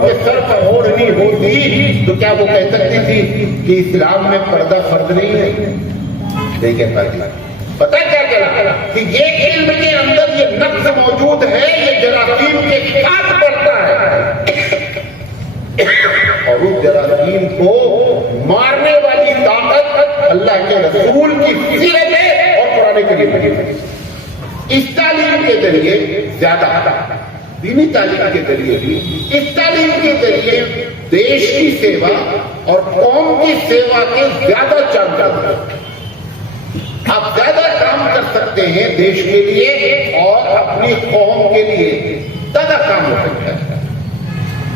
کہ سر پر اوڑھنی ہوتی تو کیا وہ کہہ سکتی تھی کہ اسلام میں پردہ فرض نہیں ہے؟ دیکھیں بھائی، پتہ کیا چلا کہ یہ علم کے اندر یہ نقص موجود ہے، یہ جراثیم کے ساتھ بڑھتا ہے اور اس جراثیم کو مارنے والی طاقت اللہ کے رسول کی سیرت ہے اور قرآن کریم میں۔ اس تعلیم کے ذریعے زیادہ دینی تعلیم کے ذریعے بھی، اس تعلیم کے ذریعے دیش کی سیوا اور قوم کی سیوا کے زیادہ چانس ہیں۔ آپ زیادہ کام کر سکتے ہیں دیش کے لیے اور اپنی قوم کے لیے زیادہ کام ہو سکتا ہے۔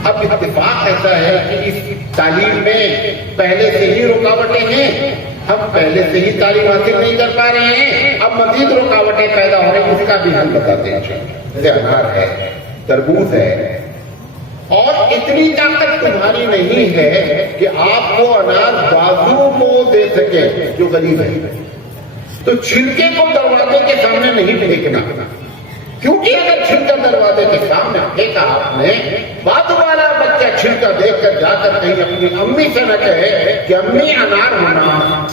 اب اتفاق ایسا ہے کہ اس تعلیم میں پہلے سے ہی رکاوٹیں ہیں، ہم پہلے سے ہی تعلیم حاصل نہیں کر پا رہے ہیں، اب مزید رکاوٹیں پیدا ہو رہی ہیں، اس کا بھی حل بتاتے ہیں۔ جیسے انار ہے، تربوز ہے، اور اتنی طاقت تمہاری نہیں ہے کہ آپ کو انار بازو کو دے سکے جو غریب ہے، تو چھلکے کو دروازے کے سامنے نہیں پھینکنا، کیونکہ اگر چھلکا دروازے کے سامنے پھینکا آپ نے، بعد والا بچہ چھلکا دیکھ کر جا کر کہیں اپنی امی سے نہ کہے کہ امی انار ہونا۔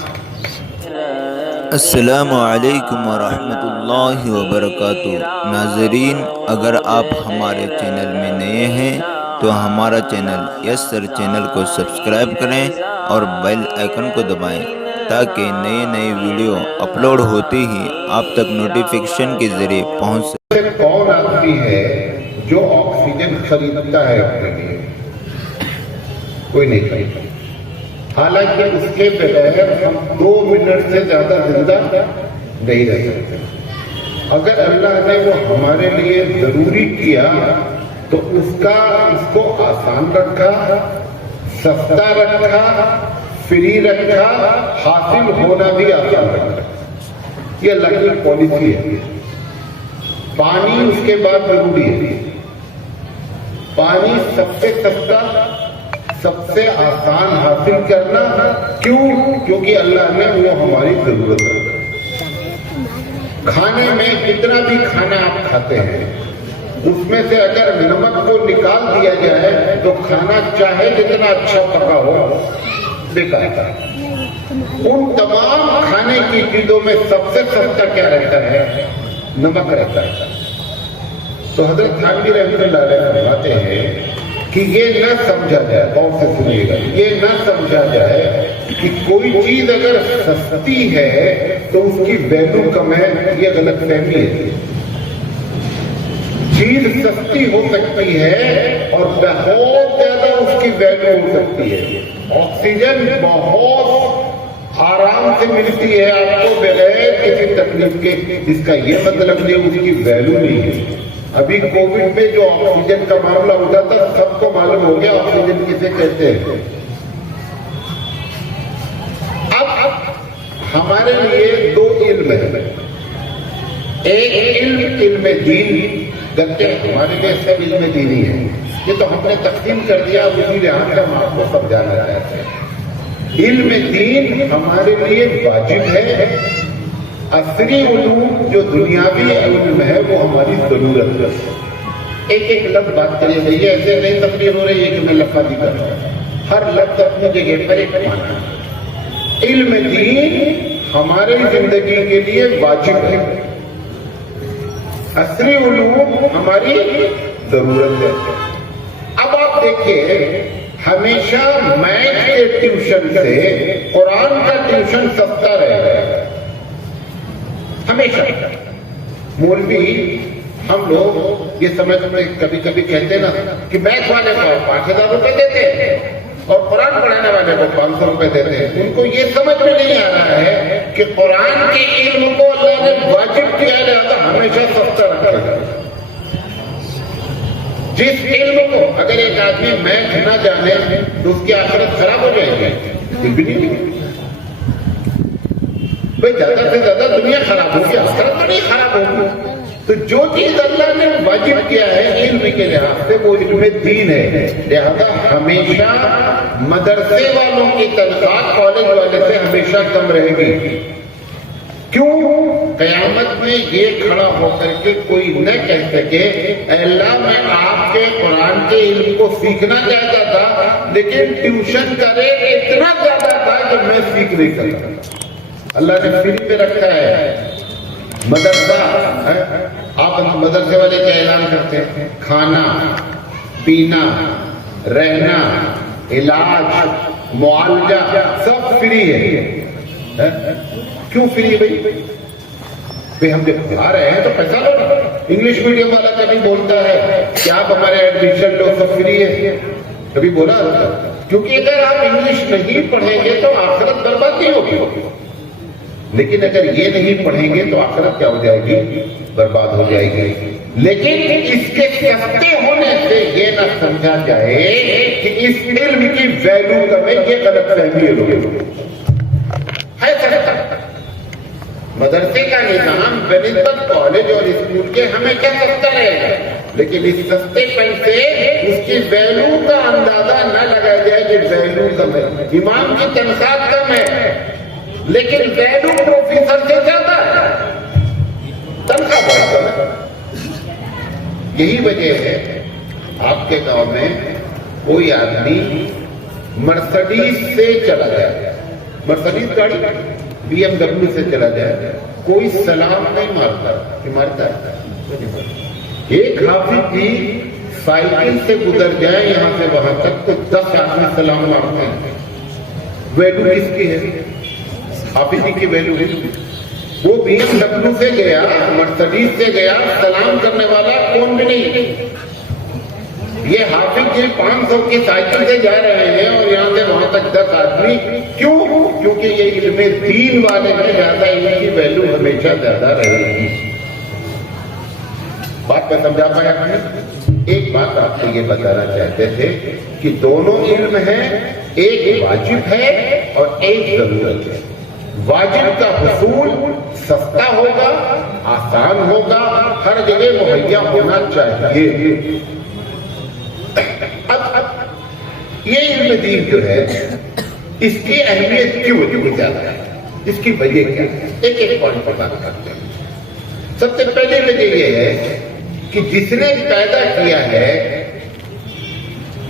السلام علیکم ورحمۃ اللہ وبرکاتہ۔ ناظرین، اگر آپ ہمارے چینل میں نئے ہیں تو ہمارا چینل یس سر چینل کو سبسکرائب کریں اور بیل آئیکن کو دبائیں تاکہ نئے ویڈیو اپلوڈ ہوتے ہی آپ تک نوٹیفیکیشن کے ذریعے پہنچ سکے۔ کون آدمی ہے جو آکسیجن خریدتا ہے اپنے لیے؟ کوئی نہیں خریدتا، حالانکہ اس کے بغیر ہم 2 منٹ سے زیادہ زندہ نہیں رہ سکتے۔ اگر اللہ نے وہ ہمارے لیے ضروری کیا تو اس کو آسان رکھا، سستا رکھا، فری رکھا، حاصل ہونا بھی آسان رکھا۔ یہ اللہ کی پالیسی ہے۔ پانی اس کے بعد ضروری ہے۔ پانی سب سے سستا، سب سے آسان حاصل کرنا، کیوں؟ کیونکہ اللہ نے وہ ہماری ضرورت ہے۔ کھانے میں کتنا بھی کھانا آپ کھاتے ہیں، اس میں سے اگر نمک کو نکال دیا جائے تو کھانا چاہے جتنا اچھا پکا ہو بیکار ہے۔ ان تمام کھانے کی چیزوں میں سب سے سستا کیا رہتا ہے؟ نمک رہتا ہے۔ تو حضرت تھانوی رحمۃ اللہ علیہ فرماتے ہیں کہ یہ نہ سمجھا جائے، غور سے سنیے گا، یہ نہ سمجھا جائے کہ کوئی چیز اگر سستی ہے تو اس کی ویلیو کم ہے، یہ غلط فہمی ہے۔ چیز سستی ہو سکتی ہے اور بہت زیادہ اس کی ویلیو ہو سکتی ہے۔ آکسیجن بہت آرام سے ملتی ہے آپ کو بغیر کسی تکلیف کے، جس کا یہ مطلب نہیں اس کی ویلیو نہیں ہے۔ ابھی کووڈ میں جو آکسیجن کا معاملہ ہوتا تھا سب کو معلوم ہو گیا آکسیجن کسے کہتے ہیں۔ اب ہمارے لیے 2 علم ہے، ایک علم دین، گرچہ ہمارے لیے سب علم دینی ہے، یہ تو ہم نے تقسیم کر دیا، اسی لحاظ سے ہم آپ کو سمجھانا چاہتے ہیں۔ علم دین ہمارے لیے واجب ہے، عصری علوم جو دنیاوی علم ہے وہ ہماری ضرورت ہے۔ ایک لفظ بات کریے گئی ہے، ایسے نہیں تقریر ہو رہی ہے کہ میں لفظی کر رہا ہوں، ہر لفظ اپنی جگہ پر ایک معنی ہے۔ علم دین ہماری زندگی کے لیے واجب ہے، عصری علوم ہماری ضرورت ہے۔ اب آپ دیکھیے، ہمیشہ میتھ کے ٹیوشن سے قرآن کا ٹیوشن سستا رہے گا، ہمیشہ۔ مولوی ہم لوگ یہ سمجھ میں کبھی کبھی کہتے نا کہ میتھ والے کو 5,000 روپے دیتے ہیں اور قرآن پڑھانے والے کو 500 روپے دیتے ہیں۔ ان کو یہ سمجھ میں نہیں آ رہا ہے کہ قرآن کے علم کو اللہ نے واجب کیا ہے، لہذا ہمیشہ سستا رکھے گا۔ جس علم کو اگر ایک آدمی میتھ نہ جانے تو اس کی آخرت خراب ہو جائے گی، بھائی زیادہ سے زیادہ دنیا خراب ہوگی، آخرت تو نہیں خراب ہوگی۔ تو جو چیز اللہ نے واجب کیا ہے علم کے لحاظ سے وہ علم دین ہے، لہذا ہمیشہ مدرسے والوں کی تنخواہ کالج والے سے ہمیشہ کم رہے گی۔ کیوں قیامت میں یہ کھڑا ہو کر کے کوئی نہ کہہ سکے اے اللہ میں آپ کے قرآن کے علم کو سیکھنا چاہتا تھا لیکن ٹیوشن کا ریٹ اتنا زیادہ تھا کہ میں سیکھ نہیں سکتا. اللہ نے فری پہ رکھا ہے مدرسہ. آپ مدرسے والے کیا اعلان کرتے ہیں؟ کھانا پینا رہنا علاج معالجہ سب فری ہے. کیوں فری ہے بھائی؟ ہم جب آ رہے ہیں تو پیسہ لو. انگلش میڈیم والا کبھی بولتا ہے کہ آپ ہمارے ایڈمیشن لو سب فری ہے؟ کبھی بولا؟ کیونکہ اگر آپ انگلش نہیں پڑھیں گے تو آخرت برباد نہیں ہوگی. لیکن اگر یہ نہیں پڑھیں گے تو آخرت کیا ہو جائے گی؟ برباد ہو جائے گی. لیکن اس کے سستے ہونے سے یہ نہ سمجھا جائے کہ اس علم کی ویلیو کم ہے. یہ غلط فہمی ہے لوگوں ہے. مدرسے کا نظام بنسبت کالج اور اسکول کے ہمیں کیا سستا ہے لیکن اس سستے پن سے اس کی ویلیو کا اندازہ نہ لگایا جائے کہ ویلیو کم ہے. امام کی تنخواہ کم ہے لیکن ویلیو پروفیسر سے زیادہ ہے. تنخواہ بہت کم ہے. یہی وجہ ہے آپ کے گاؤں میں کوئی آدمی مرسڈیز سے چلا جائے, مرسڈیز گاڑی بی ایم ڈبلیو سے چلا جائے, کوئی سلام نہیں مارتا. کہ مارتا ہے؟ ایک حافظ بھی سائیکل سے گزر جائے یہاں سے وہاں تک تو 10 آدمی سلام مارتے ہیں. ویلو کس کی ہے؟ حافظ کی ویلو ہے. وہ بی ایم ڈبلیو سے گیا, مرسڈیز سے گیا, سلام کرنے والا کون بھی نہیں. یہ حافظ جی 500 کی سائیکل سے جا رہے ہیں اور یہاں سے وہاں تک 10 آدمی. کیوں؟ کیونکہ یہ علم دین والے میں زیادہ ان کی ویلو ہمیشہ زیادہ رہے گی. بات میں سمجھا پایا ہم نے؟ ایک بات آپ کو یہ بتانا چاہتے تھے کہ دونوں علم ہیں, ایک واجب ہے اور ایک ضرورت ہے. واجب کا حصول سستا ہوگا, آسان ہوگا, ہر جگہ مہیا ہونا چاہیے. اب یہ علم دین جو ہے اس کی اہمیت کیوں اتنی زیادہ ہے, اس کی وجہ کیا ہے؟ ایک ایک پوائنٹ پر بات کرتے ہیں. سب سے پہلے وجہ یہ ہے کہ جس نے پیدا کیا ہے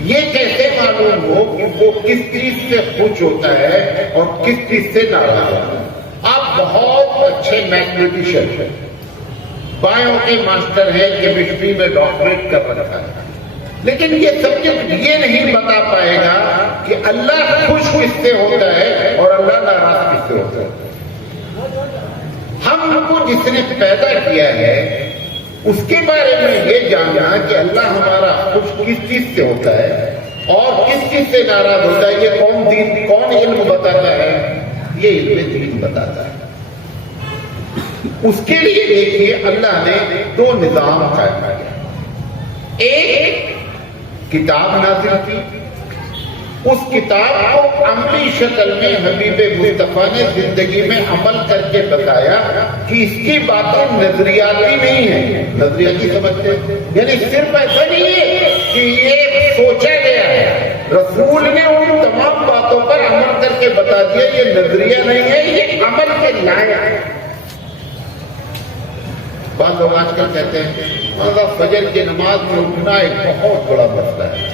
یہ کیسے معلوم ہو کہ وہ کس چیز سے خوش ہوتا ہے اور کس چیز سے ناراض ہوتا ہے؟ آپ بہت اچھے میتھمیٹیشین ہیں, بایو کے ماسٹر ہیں, کیمسٹری میں ڈاکٹریٹ کر رکھا ہے, لیکن یہ سبجیکٹ یہ نہیں بتا پائے گا کہ اللہ خوش کس سے ہوتا ہے اور اللہ ناراض کس سے ہوتا ہے. ہم کو جس نے پیدا کیا ہے اس کے بارے میں یہ جاننا کہ اللہ ہمارا خوش کس چیز سے ہوتا ہے اور کس چیز سے ناراض ہوتا ہے, یہ کون دین, کون علم بتاتا ہے؟ یہ علم دین بتاتا ہے. اس کے لیے دیکھیے اللہ نے 2 نظام قائم کیا. ایک کتاب نازل کی, اس کتاب کو عملی شکل میں حبیب مصطفیٰ نے زندگی میں عمل کر کے بتایا کہ اس کی باتیں نظریاتی نہیں ہیں. نظریاتی سمجھتے ہیں یعنی صرف ایسا نہیں ہے کہ یہ سوچا گیا ہے, رسول نے ان تمام باتوں پر عمل کر کے بتا دیا. یہ نظریہ نہیں ہے, یہ عمل کے لائق ہے. بعض لوگ آج کل کہتے ہیں فجر کی نماز میں اٹھنا ایک بہت بڑا مسئلہ ہے,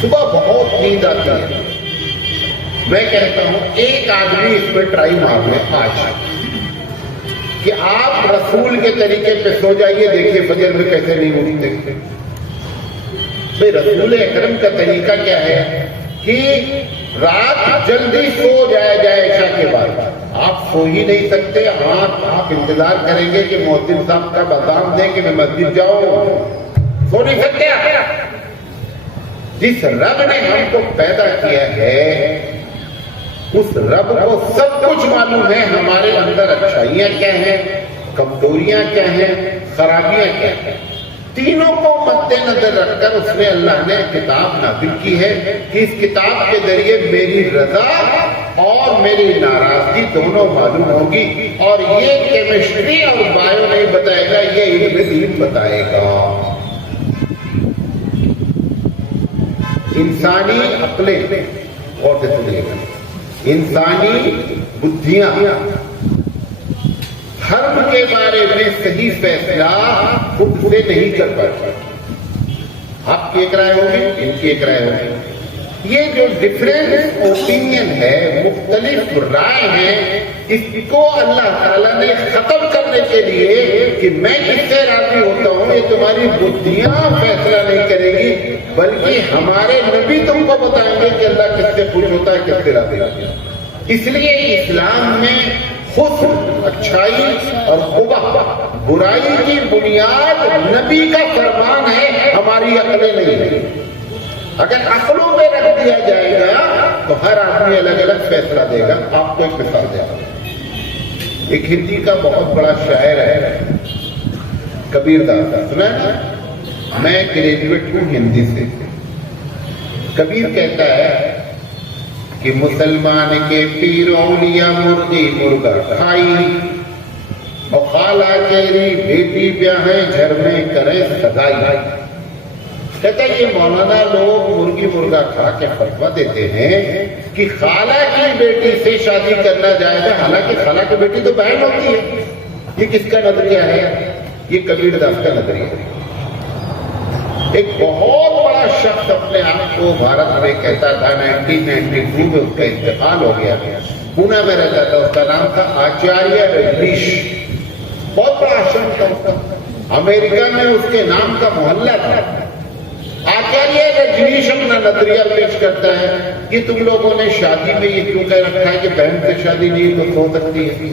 صبح بہت نیند آتی ہے. میں کہتا ہوں ایک آدمی اس پہ ٹرائی مار لیں آج کہ آپ رسول کے طریقے پہ سو جائیے, دیکھیے فجر میں کیسے نہیں اٹھتے. بھائی رسول اکرم کا طریقہ کیا ہے کہ رات جلدی سو جائے عشاء کے بعد. آپ سو ہی نہیں سکتے, آپ انتظار کریں گے کہ مؤذن صاحب کا اذان دے کہ میں مسجد جاؤں, سو نہیں سکتے آپ. جس رب نے ہم کو پیدا کیا ہے اس رب کو سب کچھ معلوم ہے. ہمارے اندر اچھائیاں کیا ہیں, کمزوریاں کیا ہیں, خرابیاں کیا ہیں. تینوں کو مد نظر رکھ کر اس نے اللہ نے کتاب نازل کی ہے کہ اس کتاب کے ذریعے میری رضا اور میری ناراضگی دونوں معلوم ہوگی. اور یہ کیمسٹری اور بایو نہیں بتائے گا, یہ علم دین بتائے گا. انسانی عقلیں اور انسانی بدھیاں رب کے بارے میں صحیح فیصلہ خود سے نہیں کر پاتے. آپ کی ایک رائے ہوگی, ان کی ایک رائے ہوگی. یہ جو ڈفرینس اوپینین ہے, مختلف رائے ہیں, اس کو اللہ تعالیٰ نے ختم کرنے کے لیے کہ میں کس سے راضی ہوتا ہوں یہ تمہاری بدھیاں فیصلہ نہیں کرے گی, بلکہ ہمارے نبی تم کو بتائیں گے کہ اللہ کس سے خوش ہوتا ہے, کس سے راضی ہوتا ہے. اس لیے اسلام میں حسن, اچھائی اور قبح, برائی کی بنیاد نبی کا فرمان ہے, ہماری عقلیں نہیں ہے. اگر عقلوں میں رکھ دیا جائے گا تو ہر آدمی الگ الگ فیصلہ دے گا. آپ کو ایک مثال دیا, ایک ہندی کا بہت بڑا شاعر ہے کبیر داس, سنا ہے نا؟ میں گریجویٹ ہوں ہندی سے. کبیر کہتا ہے کہ مسلمان کے پیروں لیا مرغی مرغا کھائی, اور خالہ تیری بیٹی بیاہیں گھر میں کرے سگائی. کہتا ہے یہ مولانا لوگ مرغی مرغا کھا کے فتویٰ دیتے ہیں کہ خالہ کی بیٹی سے شادی کرنا جائے گا, حالانکہ خالہ کی بیٹی تو بہن ہوتی ہے. یہ کس کا نظریہ ہے؟ یہ کبیر داس کا نظریہ ہے. ایک بہت بڑا شخص اپنے آپ کو بھارت میں کہتا تھا, 1992 میں اس کا انتقال ہو گیا, پونا میں رہتا تھا, اس کا نام تھا آچاریہ رجنیش. بہت بڑا آشرم تھا اس کا, امریکہ میں اس کے نام کا محلہ تھا. آچاریہ رجنیش اپنا نظریہ پیش کرتا ہے کہ تم لوگوں نے شادی میں یہ کیوں کہہ رکھا ہے کہ بہن سے شادی نہیں ہو سکتی ہے,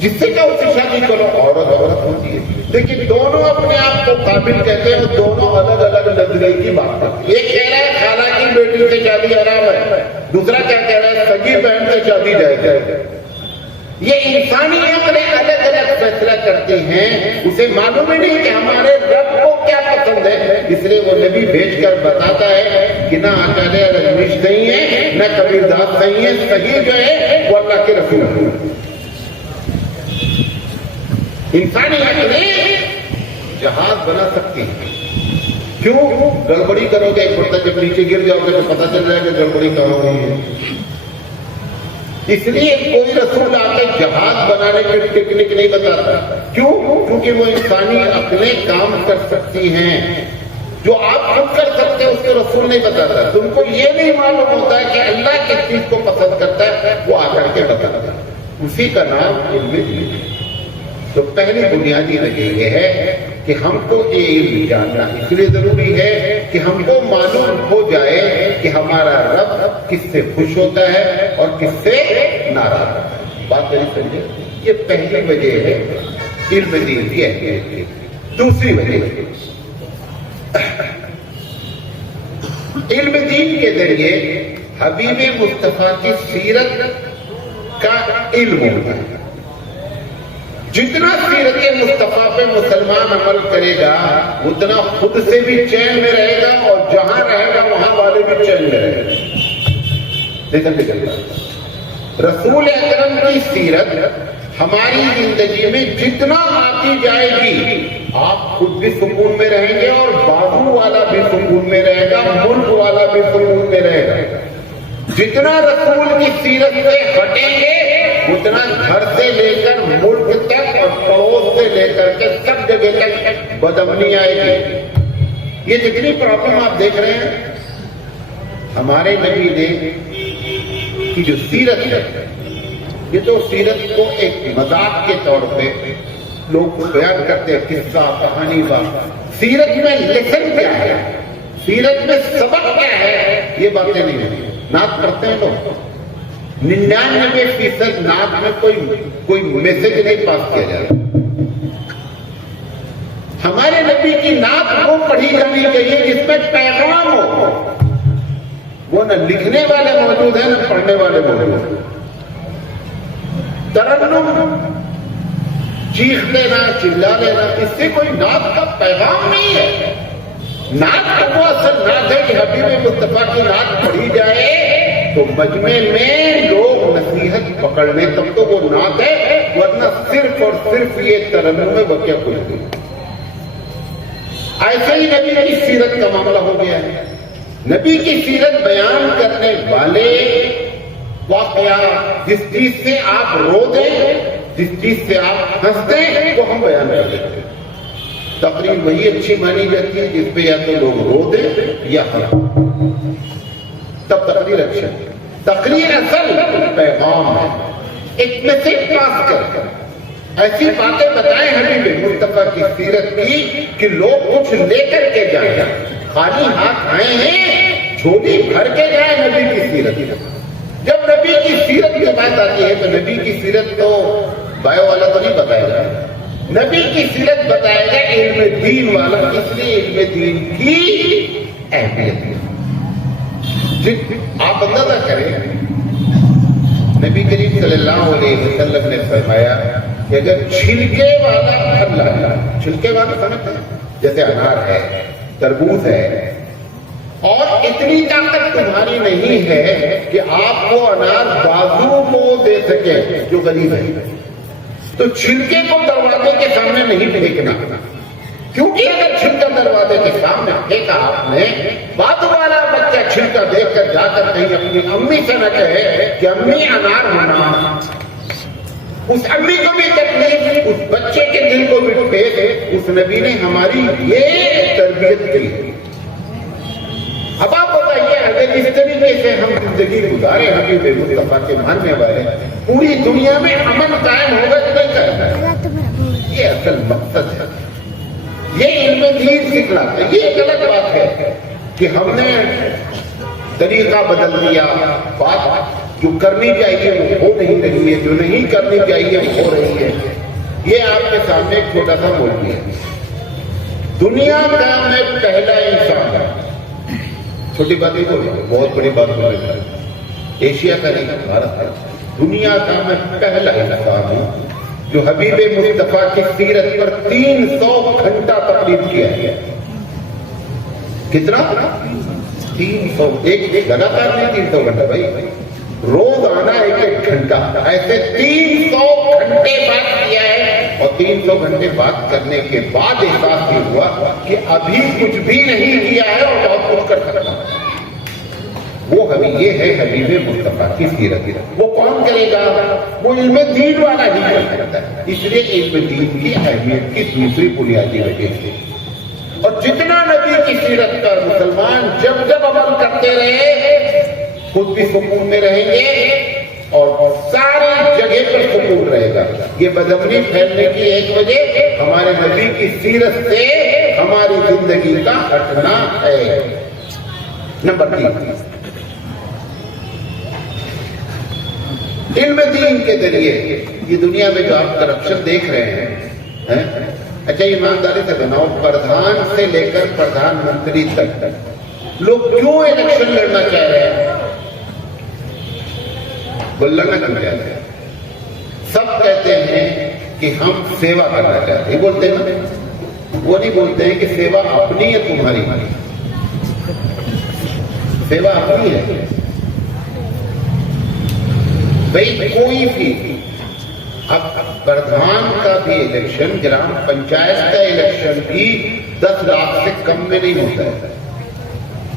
جس سے کہا اس سے شادی کرو, عورت ہوتی ہے. لیکن دونوں اپنے آپ کو قابل کہتے ہیں, دونوں الگ الگ نظریے کی بات کرتے ہیں. ایک کہہ رہا ہے خالہ کی بیٹی سے شادی حرام ہے, دوسرا کیا کہہ رہا ہے سگی بہن سے شادی جائز ہے. یہ انسانی عقلیں الگ الگ فیصلہ کرتے ہیں. اسے معلوم ہی نہیں کہ ہمارے رب کو کیا پسند ہے, اس لیے وہ نبی بھیج کر بتاتا ہے کہ نہ آچاریہ رجنیش صحیح ہے, نہ کبیر داس صحیح ہے. صحیح جو ہے وہ اللہ کے رسول ہے. انسانی عقلیں جہاز بنا سکتی ہیں. کیوں؟ گڑبڑی کرو گے, ایک مرتبہ جب نیچے گر جاؤ گے تو پتہ چل جائے گا گڑبڑی کہاں ہوئی ہے. اس لیے کوئی رسول آ کے جہاز بنانے کی ٹیکنک نہیں بتاتا. کیوں؟ کیونکہ وہ انسانی عقلیں کام کر سکتی ہیں. جو آپ خود کر سکتے ہیں اس کو رسول نہیں بتاتا. تم کو یہ نہیں معلوم ہوتا ہے کہ اللہ کس چیز کو پسند کرتا ہے, وہ آ کر کے بتاتا ہے. اسی کا نام علم دین. تو پہلی بنیادی وجہ یہ ہے کہ ہم کو یہ علم جاننا اس لیے ضروری ہے کہ ہم کو معلوم ہو جائے کہ ہمارا رب کس سے خوش ہوتا ہے اور کس سے ناراض ہوتا ہے. بات میری سمجھے, یہ پہلی وجہ ہے علم دین کی اہمیت کی. دوسری وجہ علم دین کے ذریعے حبیب مصطفیٰ کی سیرت کا علم ہوتا ہے. جتنا سیرت مصطفیٰ پہ مسلمان عمل کرے گا اتنا خود سے بھی چین میں رہے گا, اور جہاں رہے گا وہاں والے بھی چین میں رہے گا. دیکھیں رسول اکرم کی سیرت ہماری زندگی میں جتنا آتی جائے گی آپ خود بھی سکون میں رہیں گے, اور بازو والا بھی سکون میں رہے گا, ملک والا بھی سکون میں رہے گا. جتنا رسول کی سیرت سے ہٹیں گے اتنا گھر سے لے کر ملک تک اور پڑوس سے لے کر کے سب جگہ تک بدامنی آئے گی. یہ جتنی پرابلم آپ دیکھ رہے ہیں ہمارے نبی نے کی جو سیرت ہے, یہ تو سیرت کو ایک مذاق کے طور پہ لوگ بیان کرتے ہیں, قصہ کہانی بات. سیرت میں لیسن کیا ہے, سیرت میں سبق کیا ہے, یہ باتیں نہیں ہیں. نعت پڑھتے ہیں لوگ, 99% نعت میں کوئی میسج نہیں پاس کیا جاتا. ہمارے نبی کی نعت وہ پڑھی جانی چاہیے جس میں پیغام ہو. وہ نہ لکھنے والے موجود ہیں نہ پڑھنے والے موجود ہیں. ترنم, چیخ لینا, چلا لینا, اس سے کوئی نعت کا پیغام نہیں ہے. نعت کا وہ اصل نعت ہے کہ حبیب مصطفیٰ کی نعت پڑھی جائے تو مجمع میں لوگ نصیحت پکڑ لیں, تب تو وہ نعت ہے, ورنہ صرف اور صرف یہ ترنم میں وقع کچھ نہیں. ایسے ہی نبی کی سیرت کا معاملہ ہو گیا ہے. نبی کی سیرت بیان کرنے والے واقعہ جس چیز سے آپ رو دیں جس چیز سے آپ ہنستے ہیں وہ ہم بیان کر دیتے ہیں۔ تقریر وہی اچھی مانی جاتی ہے جس پہ یا تو لوگ رو دیں یا ہنسیں، تب تقریر اچھی ہے۔ تقریر اصل پیغام ہے، ایک میسج پاس کر ایسی باتیں بتائیں حبیب مصطفیٰ کی سیرت کی کہ لوگ کچھ لے کر کے جائیں، خالی ہاتھ آئے ہیں جھولی بھر کے جائیں نبی کی سیرت۔ جب نبی کی سیرت کی بات آتی ہے تو نبی کی سیرت تو بایو والا تو نہیں بتائے گا، نبی کی سیرت بتائے گا علم دین والا، اس لیے علم دین کی اہمیت ہے۔ آپ اندازہ کریں، نبی کریم صلی اللہ علیہ وسلم نے فرمایا کہ اگر چھلکے والا پھل لایا، چھلکے والا سمجھتے ہیں جیسے انار ہے، تربوز ہے، اور اتنی طاقت تمہاری نہیں ہے کہ آپ کو انار بازو کو دے سکے جو غریب ہے، تو چھلکے کو دروازے کے سامنے نہیں پھینکنا، کیونکہ اگر چھلکا دروازے کے سامنے پھینکا آپ نے، بعد والا بچہ چھلکا دیکھ کر جا کر کہیں اپنی امی سے نہ کہے کہ امی انار ہونا، اس امی کو بھی تکلیف، اس بچے کے دل کو بھی ٹھیس۔ اس نبی نے ہماری یہ تربیت کی۔ اب آپ بتائیے اگر اس طریقے سے ہم زندگی گزارے حبیب مصطفیٰ کے ماننے والے، پوری دنیا میں امن قائم ہوگا کہ نہیں قائم؟ یہ اصل مقصد ہے، یہ علم دین سکھلاتا ہے۔ یہ غلط بات ہے کہ ہم نے طریقہ بدل دیا، بات جو کرنی چاہیے وہ ہو نہیں رہی ہے، جو نہیں کرنی چاہیے وہ ہو رہی ہے۔ یہ آپ کے سامنے ایک چھوٹا سا ملک ہے، دنیا کا میں پہلا انسان ہوں، چھوٹی باتیں بولے بہت بڑی بات بولے، ایشیا کا نہیں بھارت کا، دنیا کا میں پہلا انسان ہوں جو حبیب مصطفیٰ کی سیرت پر 300 گھنٹہ تقریر کیا ہے۔ کتنا؟ 300، ایک لگاتار نہیں 300 گھنٹہ بھائی، روز آنا ایک گھنٹہ، ایسے 300 گھنٹے بات کیا ہے، اور 300 گھنٹے بات کرنے کے بعد احساس یہ ہوا کہ ابھی کچھ بھی نہیں کیا ہے اور بہت کچھ کر سکتا ہوں۔ وہ یہ ہے حبیب مصطفیٰ کی سیرت۔ وہ کون کرے گا؟ وہ علم دین والا ہی کر سکتا ہے۔ اس لیے علم دین کی اہمیت کی دوسری بنیادی وجہ سے، اور جتنا نبی کی سیرت پر مسلمان جب جب عمل کرتے رہے، خود بھی سکون میں رہیں گے اور ساری جگہ پر سکون رہے گا۔ یہ بدامنی پھیلنے کی ایک وجہ ہمارے نبی کی سیرت سے ہماری زندگی کا ہٹنا ہے۔ نمبر 3، علم دین کے ذریعے یہ دنیا میں جو آپ کرپشن دیکھ رہے ہیں، اچھا ایمانداری سے بناؤ، پردھان سے لے کر پردھان منتری تک لوگ کیوں الیکشن لڑنا چاہ رہے ہیں؟ لڑنا کیوں چاہتے ہیں؟ سب کہتے ہیں کہ ہم سیوا کرنا چاہتے ہیں، بولتے ہیں نا، وہ نہیں بولتے ہیں کہ سیوا اپنی ہے تمہاری، سیوا اپنی ہے بھائی۔ کوئی بھی اب پردھان کا بھی الیکشن، گرام پنچایت کا الیکشن بھی 10 لاکھ سے کم میں نہیں ہوتا ہے۔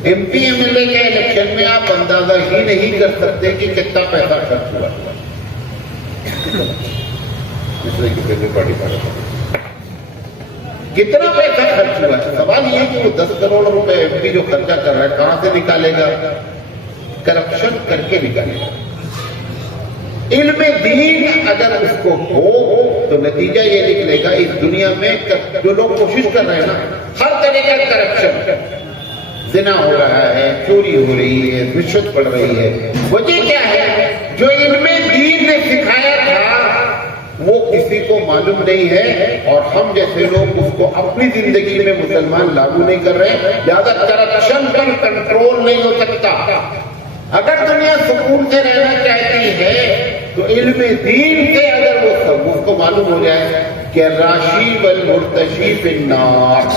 M P M L A کے الیکشن میں آپ اندازہ ہی نہیں کر سکتے کہ کتنا پیسہ خرچ ہوا، کتنا پیسہ خرچ ہوا ہے۔ سوال یہ کہ وہ 10 کروڑ روپے ایم پی جو خرچہ کر رہا ہے کہاں سے نکالے گا؟ کرپشن کر کے نکالے گا۔ علم دین اگر اس کو ہو تو نتیجہ یہ نکلے گا، اس دنیا میں جو لوگ کوشش کر رہے ہیں نا، ہر طرح کا کرپشن، زنا ہو رہا ہے، چوری ہو رہی ہے، رشوت پڑ رہی ہے، وجہ کیا ہے؟ جو علم دین نے سکھایا تھا وہ کسی کو معلوم نہیں ہے، اور ہم جیسے لوگ اس کو اپنی زندگی میں مسلمان لاگو نہیں کر رہے، لہذا کرپشن پر کنٹرول نہیں ہو سکتا۔ اگر دنیا سکون سے رہنا چاہتی ہے تو علم دین سے اگر وہ سب اس کو معلوم ہو جائے کہ راشی والمرتشی فی النار،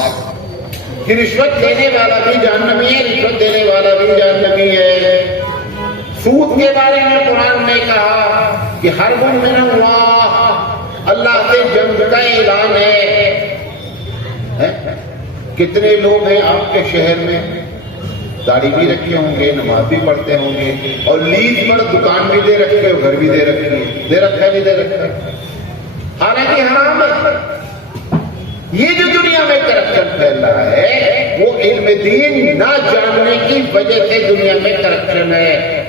کہ رشوت دینے والا بھی جہنمی ہے، رشوت دینے والا بھی جہنمی ہے۔ سود کے بارے میں قرآن نے کہا کہ حرب من اللہ، اللہ سے جنگ کا اعلان ہے۔ کتنے لوگ ہیں آپ کے شہر میں داڑھی بھی رکھے ہوں گے، نماز بھی پڑھتے ہوں گے، اور لیز پر دکان بھی دے رکھے اور گھر بھی دے رکھے، دے رکھا ہے نہیں دے رکھا؟ حالانکہ حرام ہے. یہ جو دنیا میں کرپشن پھیل رہا ہے وہ علم دین نہ جاننے کی وجہ سے دنیا میں کرپشن ہے.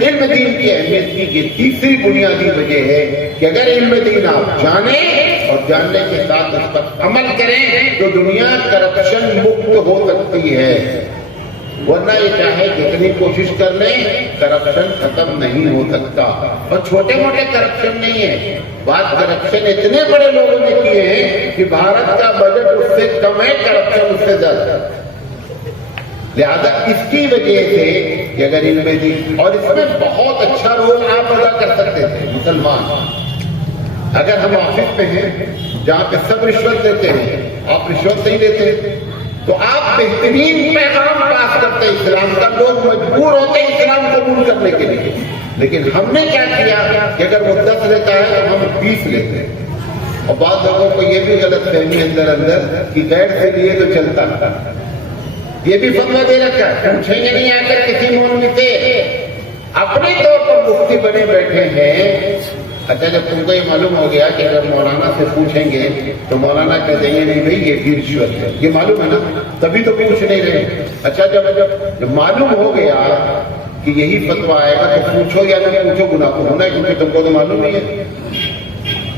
علم دین کی اہمیت کی یہ تیسری بنیادی وجہ ہے کہ اگر علم دین آپ جانیں اور جاننے کے ساتھ اس پر عمل کریں تو دنیا کرپشن مکت ہو سکتی ہے. ورنہ یہ چاہے جتنی کوشش کر لیں کرپشن ختم نہیں ہو سکتا. اور چھوٹے موٹے کرپشن نہیں ہے، بات کرپشن اتنے بڑے لوگوں نے کیے ہیں کہ بھارت کا بجٹ اس سے کم ہے، کرپشن اس سے زیادہ ہے. لہذا اس کی وجہ سے کہ اگر علم دین، اور اس میں بہت اچھا رول آپ ادا کر سکتے تھے مسلمان. اگر ہم آفس میں ہیں جہاں پہ سب رشوت دیتے ہیں، آپ رشوت نہیں دیتے تو آپ بہترین پیغام پاس کرتے اسلام کا. لوگ مجبور ہوتے ہیں اسلام قبول کرنے کے لیے. لیکن ہم نے کیا کیا کہ اگر وہ 10 لیتا ہے تو ہم 20 لیتے ہیں. اور بعض لوگوں کو یہ بھی غلط فہمی اندر کہ غیر سے لیے تو چلتا. یہ بھی فتویٰ دے رکھا ہے، پوچھیں گے نہیں آ کر کسی مولوی سے. اپنے طور پر مفتی بنے بیٹھے ہیں. اچھا جب تم کو یہ معلوم ہو گیا کہ اگر مولانا سے پوچھیں گے تو مولانا کہہ دیں گے نہیں بھائی یہ بھی رشوت ہے، یہ معلوم ہے نا، تبھی تو پوچھ نہیں رہے. اچھا جب معلوم ہو گیا کہ یہی فتویٰ آئے گا تو پوچھو یا نہ پوچھو گناہ کو ہونا ہے، کیونکہ تم کو تو معلوم نہیں ہے.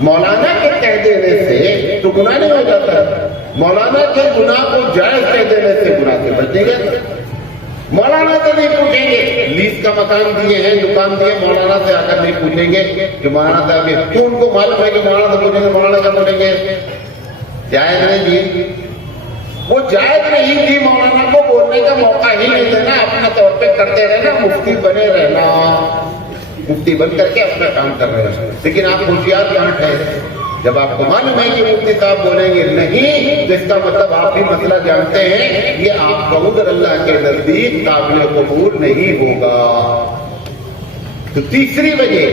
مولانا کے کہہ دینے سے تو گناہ نہیں ہو جاتا ہے. مولانا کے گناہ کو جائز کہہ دینے سے گناہ سے بچیں گے. مولانا سے نہیں پوچھیں گے، لیز کا مکان دیے ہیں، دکان دیے، مولانا سے آ کر نہیں پوچھیں گے کہ مولانا صاحب تو ان کو معلوم ہے کہ مولانا سے پوچھیں گے، مولانا سے بولیں گے جائز نہیں دی. وہ جائز نہیں دی، مولانا کو بولنے کا موقع ہی نہیں دینا، اپنے طور پہ کرتے رہنا، مفتی بنے رہنا، مفتی بن کر کے اپنا کام کر رہے ہیں. لیکن آپ ہوشیار کہاں ٹھہرے؟ جب آپ کو معلوم ہے کہ مفتی صاحب بولیں گے نہیں تو اس کا مطلب آپ بھی مسئلہ جانتے ہیں یہ آپ کا عذر اللہ کے نزدیک قابل قبول نہیں ہوگا. تو تیسری وجہ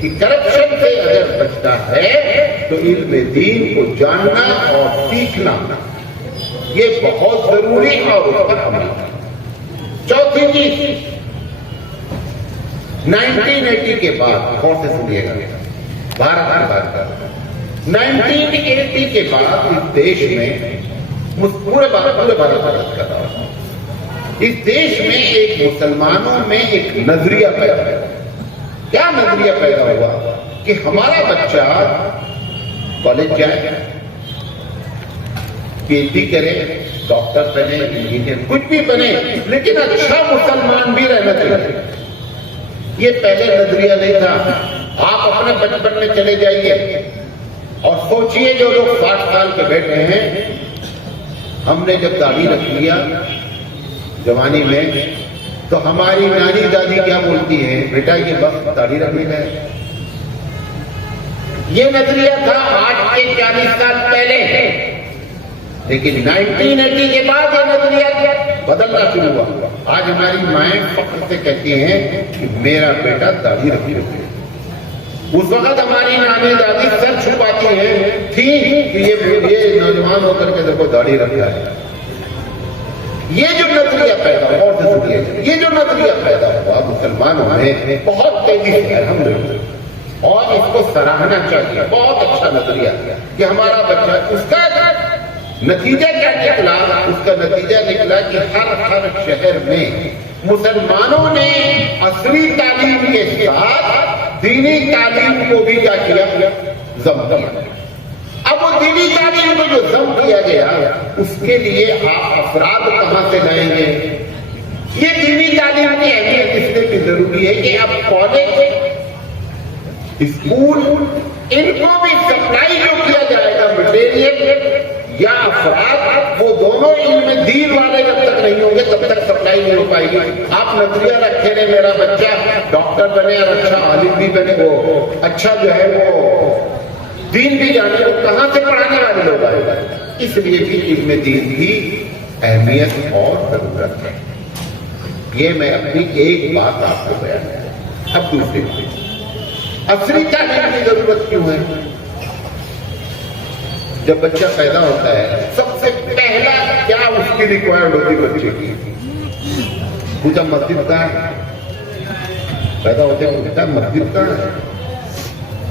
کہ کرپشن سے اگر بچنا ہے تو علم دین کو جاننا اور سیکھنا یہ بہت ضروری اور اس پر عمل. چوتھی چیز 1980 کے بعد کون سے سنیے گا، بھارت کی بات کر رہا ہوں. 1980 کے بعد اس دیش میں پورے بھارت کر رہا ہوں، اس دیش میں ایک مسلمانوں میں ایک نظریہ پیدا ہوا. کیا نظریہ پیدا ہوا کہ ہمارا بچہ کالج جائے، پی ایچ ڈی کرے، ڈاکٹر بنے، انجینئر، کچھ بھی بنے، لیکن اچھا مسلمان بھی رہنا چاہیے. یہ پہلے نظریہ نہیں تھا. آپ اپنے بچپن میں چلے جائیے اور سوچئے جو لوگ 60 سال کے بیٹھے ہیں، ہم نے جب داڑھی رکھ لیا جوانی میں تو ہماری نانی دادی کیا بولتی ہے، بیٹا یہ وقت داڑھی رکھنے کا ہے. یہ نظریہ تھا آج سے 40 سال پہلے. لیکن 1980 کے بعد یہ نظریہ بدلنا شروع ہوا. آج ہماری مائیں فخر سے کہتی ہیں کہ میرا بیٹا داڑھی رکھے. اس وقت ہماری نانی دادی سر چھپاتی ہیں تھی کہ یہ نوجوان ہو کر کے دیکھو داڑھی رکھا ہے. یہ جو نظریہ پیدا ہوا، یہ جو نظریہ پیدا ہوا مسلمانوں میں بہت تیزی سے الحمدللہ، اور اس کو سراہنا چاہیے. بہت اچھا نظریہ کہ ہمارا بچہ، اس کا نتیجہ کیا نکلا؟ اس کا نتیجہ نکلا کہ ہر شہر میں مسلمانوں نے عصری تعلیم کے ساتھ دینی تعلیم کو بھی کیا کیا، ضم کیا. اب وہ دینی تعلیم کو جو ضم کیا گیا اس کے لیے آپ افراد کہاں سے لائیں گے؟ یہ دینی تعلیم کی اہمیت اس لیے بھی ضروری ہے کہ اب کالج، اسکول، ان کو بھی سپلائی جو کیا جائے گا مٹیریل یا افراد، وہ دونوں علم دین والے جب تک نہیں ہوں گے تب تک سپلائی نہیں ہو پائے گی. آپ نظریہ رکھے رہے میرا بچہ ڈاکٹر بنے اور اچھا عالم بھی بنے، وہ اچھا جو ہے وہ دین بھی جانے، وہ کہاں سے پڑھانے والے لوگ آئے گا. اس لیے بھی علم دین کی اہمیت اور ضرورت ہے. یہ میں اپنی ایک بات آپ کو بیان کروں. اب دوسری بات، عصری تعلیم کی ضرورت کیوں ہے؟ جب بچہ پیدا ہوتا ہے سب سے پہلا کیا اس کی ریکوائرڈ ہوتی بچے کی؟ پوچھا مسجد کہاں ہے؟ پیدا ہوتے ہیں پوچھا مسجد کہاں ہے؟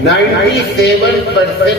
97%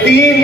3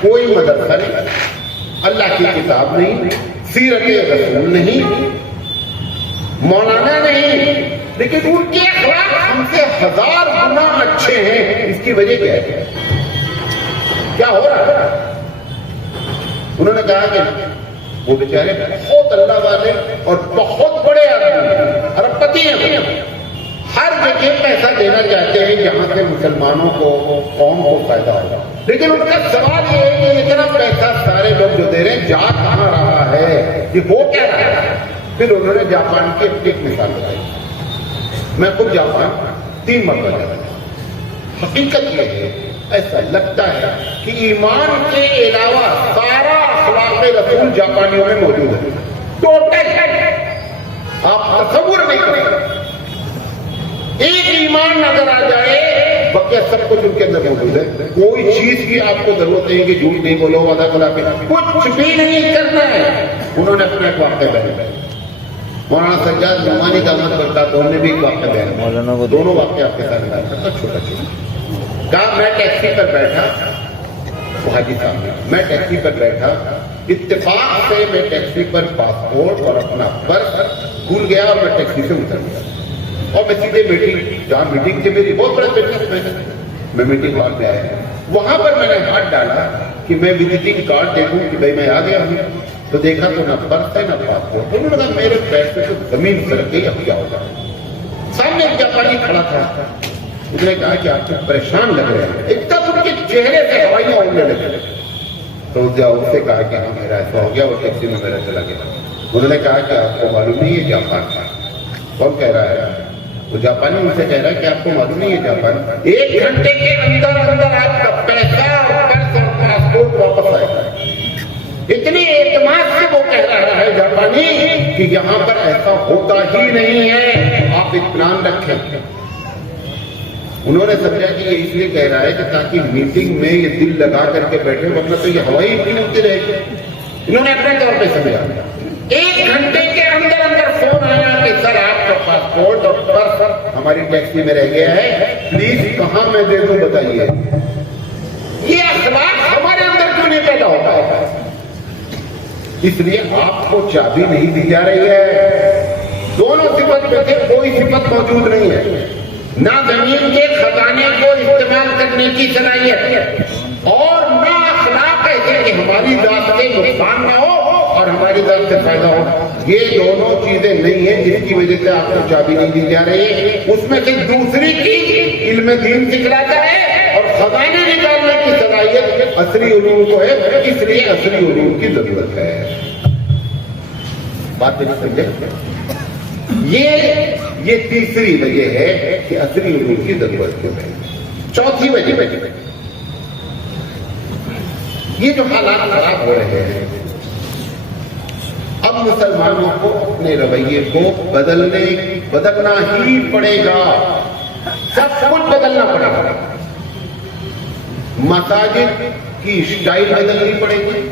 کوئی مدرسہ نہیں، اللہ کی کتاب نہیں، سیرت رسول نہیں، مولانا نہیں، لیکن ان کے اخلاق ہم سے 1000 گنا اچھے ہیں۔ اس کی وجہ کیا ہے؟ کیا ہو رہا ہے؟ انہوں نے کہا کہ وہ بیچارے بہت اللہ والے اور بہت بڑے آدمی ہیں، ارب پتی ہیں، ہر جگہ پیسہ دینا چاہتے ہیں جہاں سے مسلمانوں کو، قوم کو فائدہ ہوگا، لیکن ان کا سوال یہ ہے کہ اتنا پیسہ سارے لوگ جو دے رہے ہیں جا کہاں رہا ہے، یہ وہ کیا رہا ہے؟ پھر انہوں نے جاپان کی ایک مثال بتائی۔ میں خود جاپان 3 مرتبہ گیا۔ حقیقت یہ ہے، ایسا لگتا ہے کہ ایمان کے علاوہ سارا اخلاق رسول جاپانیوں میں موجود ہے، ٹوٹل آپ تصور نہیں کریں۔ ایک ایمان نظر آ جائے، بقیہ سب کچھ ان کے اندر موجود ہے۔ کوئی چیز کی آپ کو ضرورت نہیں کہ جھوٹ نہیں بولو، وعدہ خلا کے کچھ بھی نہیں کرنا ہے۔ انہوں نے اپنا ایک واقعہ بیان، مولانا سجاد نعمانی دامت برکات انہوں نے بھی ایک واقعہ بیان، دونوں واقعہ آپ کے ساتھ بیان کرتا، چھوٹا چھوٹا۔ کہا میں ٹیکسی پر بیٹھا، وہ حاجی صاحب، میں ٹیکسی پر بیٹھا، اتفاق سے میں ٹیکسی پر پاسپورٹ اور اپنا پرس بھول گیا اور میں ٹیکسی سے اتر گیا اور میں سیدھے میٹنگ، جہاں میٹنگ تھی میری بہت بڑا بزنس میں میٹنگ ہال میں آیا، وہاں پر میں نے ہاتھ ڈالا کہ میں وزٹنگ کارڈ دیکھوں کہ بھائی میں آ گیا ہوں، تو دیکھا تو نہ پرس ہے نہ پاسپورٹ۔ انہوں نے کہا میرے پیر سے تو زمین سرک گئی، اب کیا ہوگا؟ سامنے ایک جاپانی کھڑا تھا، اس نے کہا کہ آپ پریشان لگ رہے ہیں، ایک دم ان کے چہرے سے ہوائیاں اڑنے لگے۔ تو اس سے کہا کہ ہاں میرا ایسا ہو گیا، وہ ٹیکسی میں میرا چلا گیا۔ انہوں نے کہا کہ آپ کو معلوم نہیں ہے جاپان کا؟ کون کہہ رہا ہے؟ وہ جاپانی ان سے کہہ رہا ہے کہ آپ کو معلوم نہیں ہے جاپان 1 گھنٹے کے اندر اندر آپ کا پیسہ اور پرس اور پاسپورٹ واپس آئے گا۔ اتنی اعتماد سے وہ کہہ رہا ہے جاپانی کہ یہاں پر ایسا ہوتا ہی نہیں ہے، آپ اطمینان رکھیں۔ انہوں نے سمجھا کہ یہ اس لیے کہہ رہا ہے کہ تاکہ میٹنگ میں یہ دل لگا کر کے بیٹھے، ورنہ تو یہ ہوائی اتنی ہوتی رہے گی۔ انہوں نے اپنے طور پہ سمجھا 1 گھنٹے کے اندر اندر فون آیا کہ سر آپ کا پاسپورٹ اور پرس ہماری ٹیکسی میں رہ گیا ہے، پلیز کہاں میں دے دوں بتائیے۔ یہ اخلاق ہمارے اندر کیوں نہیں پیدا ہوتا ہے؟ اس لیے آپ کو چابی نہیں دی جا رہی ہے۔ دونوں صفت میں سے کوئی صفت موجود نہیں ہے، نہ زمین کے خزانے کو استعمال کرنے کی صلاحیت اور نہ اخلاق ایسے کہ ہماری ذات سے نقصان نہ ہو اور ہماری ذات سے فائدہ ہو۔ یہ دونوں چیزیں نہیں ہیں جس کی وجہ سے آپ کو چابی نہیں دی جا رہی ہے۔ اس میں سے دوسری چیز علم دین سکھلاتا ہے اور خزانے نکالنے کی صلاحیت عصری علوم کو ہے، اس لیے عصری علوم کی ضرورت ہے۔ بات نہیں سمجھے؟ یہ تیسری وجہ ہے کہ عصری علوم کی ضرورت کیوں ہے۔ چوتھی وجہ یہ جو حالات خراب ہو رہے ہیں، اب مسلمانوں کو اپنے رویے کو بدلنا ہی پڑے گا، سب کچھ بدلنا پڑے گا۔ مساجد کی اسٹائل بدلنی پڑے گی،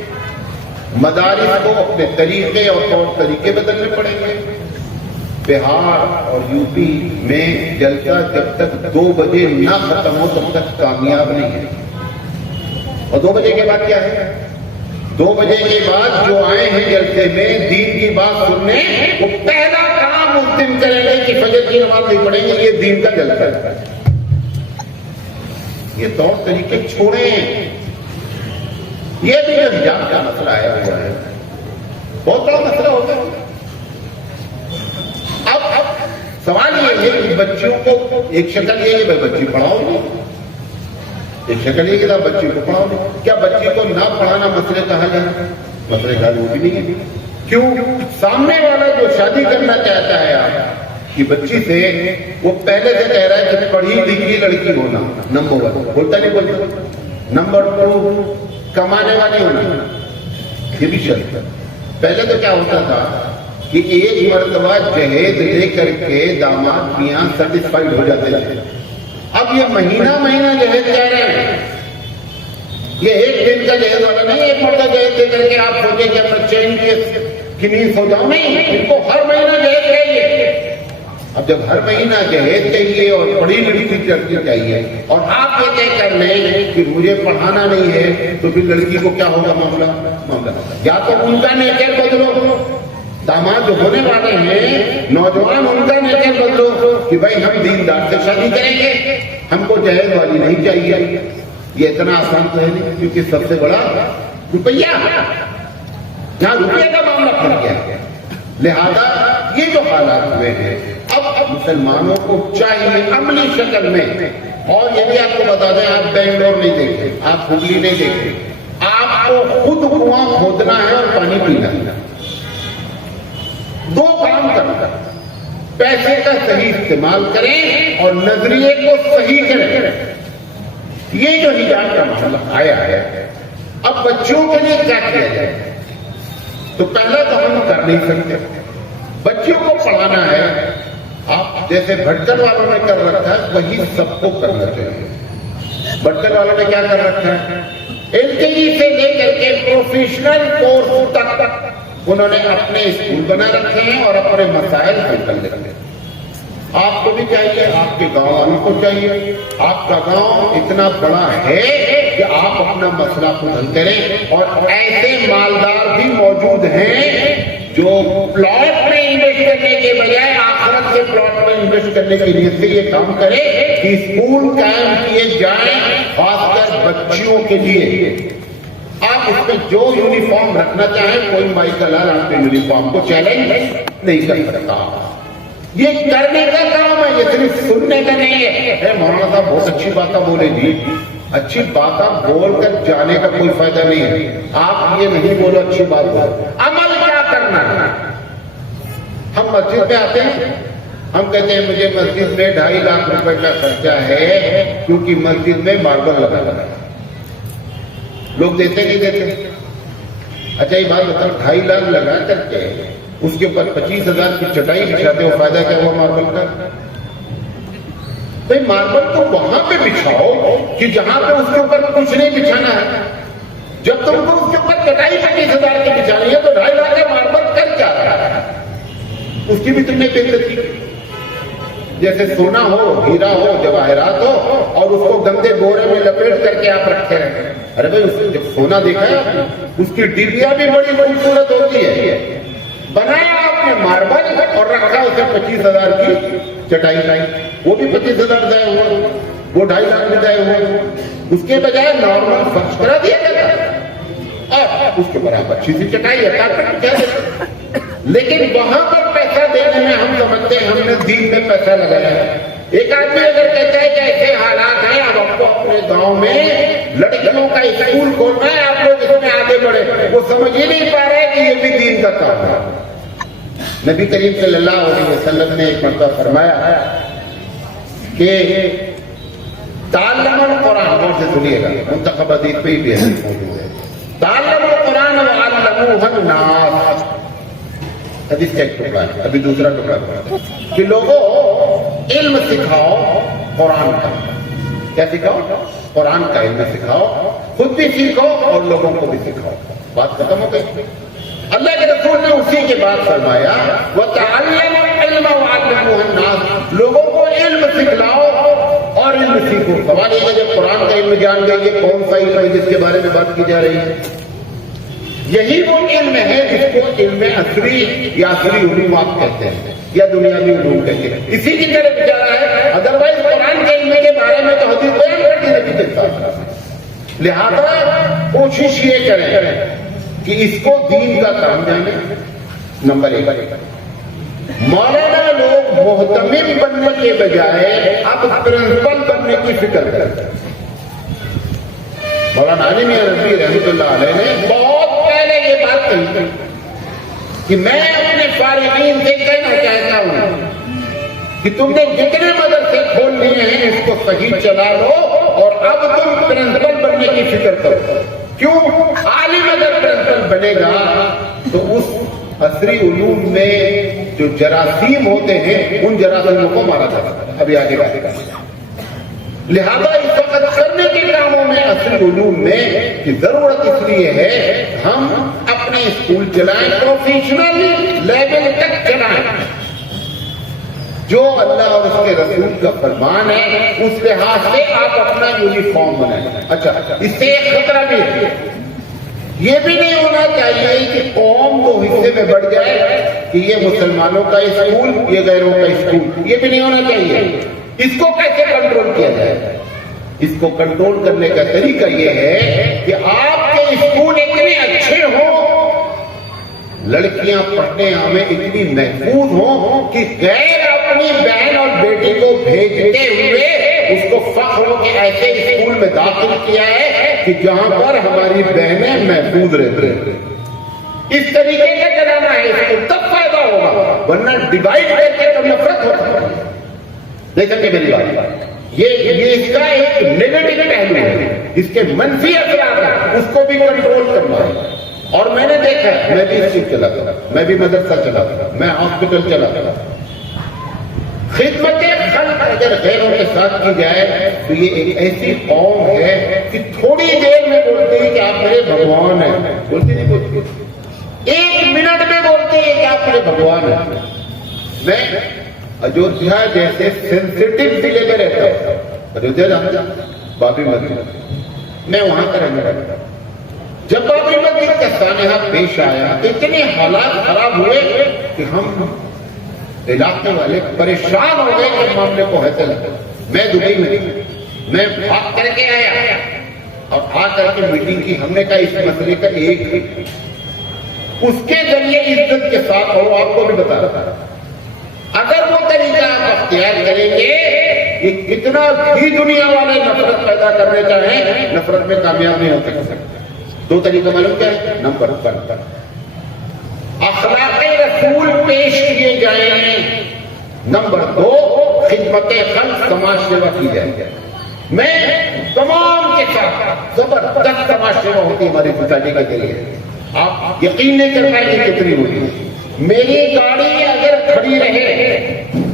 مدارس کو اپنے طریقے اور طور طریقے بدلنے پڑیں گے۔ بہار اور یو پی میں جلسہ جب تک 2 بجے نہ ختم ہو تب تک کامیاب نہیں ہے۔ اور 2 بجے کے بعد کیا ہے؟ 2 بجے کے بعد جو آئے ہیں جلسے میں دین کی بات سننے، وہ پہلا کام اس دن کریں گے کہ فجر کی نماز نہیں پڑھیں گے، یہ دین کا جلسہ ہے۔ یہ طور طریقے چھوڑیں۔ یہ بھی جو حجاب کا مسئلہ آیا ہوا ہے، بہت بڑا مسئلہ ہوتا ہے۔ اب سوال یہ ہے کہ بچیوں کو ایک شکل یہ ہے بچی پڑھاؤ گے، ایک شکل یہ کہ بچی کو پڑھاؤ گے۔ کیا بچی کو نہ پڑھانا مسئلے کا حل ہے؟ مسئلے کا حل وہ بھی نہیں ہے۔ کیوں؟ سامنے والا جو شادی کرنا چاہتا ہے آپ کی بچی سے، وہ پہلے سے کہہ رہا ہے کہ پڑھی لکھی لڑکی ہونا، نمبر 1 بولتا نہیں بولتا، نمبر 2 کمانے والی ہونا، یہ بھی شرط ہے۔ پہلے تو کیا ہوتا تھا کہ ایک مرتبہ جہیز لے کر کے داماد میاں سیٹسفائیڈ ہو جاتے تھے۔ اب یہ مہینہ جہیز کہہ رہے ہیں، یہ ایک دن کا جہیز والا نہیں، ایک مرتبہ جہیز دے کر کے آپ سوچیں کہ میں چین کی نیند ہو جاؤں، نہیں، ان کو ہر مہینہ جہیز چاہیے۔ اب جب ہر مہینہ جہیز چاہیے اور بڑی لڑکی چاہیے اور آپ یہ کر لیں کہ مجھے پڑھانا نہیں ہے تو پھر لڑکی کو کیا ہوگا معاملہ یا تو ان کا نیچر بدلو، داماد جو ہونے والے ہیں نوجوان ان کا نیچر بدلو کہ بھائی ہم دیندار سے شادی کریں گے، ہم کو جہیز والی نہیں چاہیے. یہ اتنا آسان تو ہے نہیں، کیونکہ سب سے بڑا روپیہ، یہاں روپیے کا معاملہ پھٹ گیا. لہذا یہ جو حالات ہوئے ہیں اب مسلمانوں کو چاہیے عملی شکل میں، اور یہ بھی آپ کو بتا دیں آپ بنگلور نہیں دیکھتے، آپ ہگلی نہیں دیکھتے، آپ کو خود کنواں کھودنا ہے اور پانی پینا ہے. دو کام کرنا، پیسے کا صحیح استعمال کریں اور نظریے کو صحیح کریں. یہ جو حجاب کا معاملہ آیا ہے اب بچوں کے لیے کیا کیا جائے؟ تو پہلا تو ہم کر نہیں سکتے، بچوں کو پڑھانا ہے. آپ جیسے بھٹکر والوں نے کر رکھا ہے وہی سب کو کرنا چاہیے. بھٹکر والوں نے کیا کر رکھا ہے؟ LKG سے لے کر کے پروفیشنل کورس تک انہوں نے اپنے اسکول بنا رکھے ہیں اور اپنے مسائل حل کر رکھے ہیں. آپ کو بھی چاہیے، آپ کے گاؤں والوں کو چاہیے، آپ کا گاؤں اتنا بڑا ہے کہ آپ اپنا مسئلہ خود حل کریں. اور ایسے مالدار بھی موجود ہیں جو پلاٹ میں انویسٹ کرنے کے بجائے آخرت کے پلاٹ میں انویسٹ کرنے کی نیت سے یہ کام کرے کہ اسکول قائم کیے جائیں خاص کر بچیوں کے لیے. آپ اس میں جو یونیفارم رکھنا چاہیں، کوئی مائیکل آپ کے یونیفارم کو چیلنج نہیں کر سکتا. یہ کرنے کا کام ہے، یہ صرف سننے کا نہیں ہے. مولانا صاحب بہت اچھی باتیں بولے جی، اچھی باتیں بول کر جانے کا کوئی فائدہ نہیں ہے. آپ یہ نہیں بولو اچھی بات بولو، عمل کیا کرنا ہے. ہم مسجد میں آتے ہیں، ہم کہتے ہیں مجھے مسجد میں 2.5 لاکھ روپے کا خرچہ ہے کیونکہ مسجد میں ماربل لگا ہے. لوگ دیتے نہیں دیتے. اچھا یہ بات بتاؤ، 2.5 لاکھ لگا کر کے اس کے اوپر 25,000 کی چٹائی بچھاتے ہو، فائدہ کیا ہوا ماربل کا؟ بھائی ماربل تو وہاں پہ بچھاؤ کہ جہاں پہ اس کے اوپر کچھ نہیں بچھانا ہے. جب تم کو اس کے اوپر چٹائی 25,000 کی بچھانی ہے تو 2.5 لاکھ کا ماربل کر کیا رہا ہے؟ اس کی بھی تم نے بےعزتی کی. جیسے سونا ہو، ہیرا ہو، جواہرات ہو اور اس کو گندے بورے میں لپیٹ کر کے آپ رکھتے ہیں. ارے بھائی جب سونا دیکھا ہے آپ نے، اس کی ڈبیا بھی بڑی خوبصورت ہوتی ہے. بنایا آپ نے ماربل اور رکھا اسے 25,000 کی چٹائی لائی، وہ بھی 25,000 ضائع ہوا، وہ 2.5 لاکھ میں ضائع ہوا. اس کے بجائے نارمل فرش کرا دیا جاتا اور اس کے برابر اچھی سی چٹائی ہے، کارپیٹ کیا دیتا. لیکن وہاں پر پیسہ دینے میں ہم سمجھتے ہیں ہم نے دین میں پیسہ لگایا ہے. ایک آدمی اگر کہتا ہے کہ ایسے حالات ہیں اب آپ کو اپنے گاؤں میں لڑکیوں کا اسکول کھولنا ہے، آپ لوگ اس میں آگے بڑھے، وہ سمجھ ہی نہیں پا رہے کہ یہ بھی دین کا کام ہے. نبی کریم صلی اللہ علیہ وسلم نے ایک مرتبہ فرمایا کہ تعلم القرآن، غور سے سنیے گا، منتخب حدیث پہ ہی بھی موجود ہے، تعلم القرآن وعلموہ الناس. حدیث کا ایک ٹکڑا ہے، ابھی دوسرا ٹکڑا ہے کہ لوگوں علم سکھاؤ قرآن کا. کیا سکھاؤ؟ قرآن کا علم سکھاؤ، خود بھی سیکھو اور لوگوں کو بھی سکھاؤ. بات ختم ہو گئی. اللہ کے رسول نے اسی کے بعد فرمایا وَتَعَلَّمُوا الْعِلْمَ وَعَلِّمُوهُ النَّاسَ، لوگوں کو علم سکھلاؤ اور علم سیکھو. سوال یہ ہے جب قرآن کا علم جان گئے یہ کون سا علم ہے جس کے بارے میں بات کی جا رہی ہے؟ یہی وہ علم ہے جس کو علم عصری یا عصری علومات کہتے ہیں یا دنیاوی علوم کہتے ہیں. اسی کی طرف جا رہا ہے. ادروائز قرآن کے علم کے بارے میں تو حدیث بیان کر دی نبی کے ساتھ. لہذا کوشش یہ کریں کہ اس کو دین کا کام جانے. نمبر 1، مولانا لوگ محتمم بننے کے بجائے اب پرنسپل بننے کی فکر کرتے ہیں. مولانا علی میاں رضوی رحمۃ اللہ علیہ نے بہت پہلے یہ بات کہی کہ میں اپنے فارغین سے کہنا چاہتا ہوں کہ تم نے جتنے مدرسے کھول لیے ہیں اس کو صحیح چلا لو اور اب تم پرنسپل بننے کی فکر کرو. کیوں؟ عالم اگر پرنسپل بنے گا تو اس عصری علوم میں جو جراثیم ہوتے ہیں ان جراثیموں کو مارا جاتا ہے. ابھی آگے بات کریں. لہذا اس وقت کرنے کے کاموں میں عصری علوم میں کی ضرورت اس لیے ہے ہم اپنے اسکول چلائیں، پروفیشنل لیول تک چلائیں. جو اللہ اور اس کے رسول کا فرمان ہے اس لحاظ سے آپ اپنا یونیفارم بنائیں. اچھا اس سے ایک خطرہ بھی ہے, یہ بھی نہیں ہونا چاہیے کہ قوم کو حصے میں بڑھ جائے کہ یہ مسلمانوں کا اسکول یہ غیروں کا اسکول, یہ بھی نہیں ہونا چاہیے. اس کو کیسے کنٹرول کیا جائے؟ اس کو کنٹرول کرنے کا طریقہ یہ ہے کہ آپ کے اسکول اتنے اچھے ہوں, لڑکیاں پڑھنے میں اتنی محفوظ ہوں کہ غیر اپنی بہن اور بیٹی کو بھیجتے ہوئے اس کو فخر ہو کہ ایسے اسکول میں داخل کیا ہے کہ جہاں پر ہماری بہنیں محفوظ رہتے ہیں. اس طریقے کا چلانا ہے اسکول, تب فائدہ ہوگا, ورنہ ڈیوائڈ کر کے تو نفرت ہوتی ہے. دیکھیں کہ میری بات, یہ اس کا ایک نیگیٹو پہلو ہے, اس کے منفی اثرات ہیں, اس کو بھی کنٹرول کرنا ہے. اور میں نے دیکھا ہے, میں بھی اسکول چلاتا ہوں, میں بھی مدرسہ چلاتا ہوں, میں ہاسپٹل چلاتا ہوں. خدمت خلق اگر غیروں کے ساتھ کی جائے تو یہ ایک ایسی قوم ہے کہ تھوڑی دیر میں بولتی ہے کہ آپ میرے بھگوان ہیں, بولتی نہیں بولتی, ایک منٹ میں بولتے ہیں کہ آپ میرے بھگوان ہیں. میں اجودھیا جیسے سینسیٹیو ضلع میں رہتا ہوں, اجودھیا جانتے بابری مسجد, میں وہاں کا رہنے والا. جب بابری مسجد کا سانحہ پیش آیا اتنے حالات خراب ہوئے کہ ہم علاقے والے پریشان ہو گئے کہ معاملے کو ایسے لگا. میں دبئی میں بھاگ کر کے آیا اور آ کر کے میٹنگ کی, ہم نے کہا اس مسئلے کا ایک اس کے ذریعے عزت کے ساتھ اور آپ کو بھی بتا رہا تھا, اگر وہ طریقہ آپ اختیار کریں گے کہ کتنا بھی دنیا والے نفرت پیدا کرنے چاہیں, نفرت میں کامیاب نہیں ہو سکتے. دو طریقہ معلوم کیا ہے؟ نمبر 1 اخلاق رسول پیش کیے جائیں, نمبر 2 خدمت خلق سماج سیوا کی جائے. میں تمام کے ساتھ زبردست سماج سیوا ہوتی ہماری سوسائٹی کے ذریعے, آپ یقین نہیں کر پائیں گے کتنی ہوتی. میری گاڑی اگر کھڑی رہے,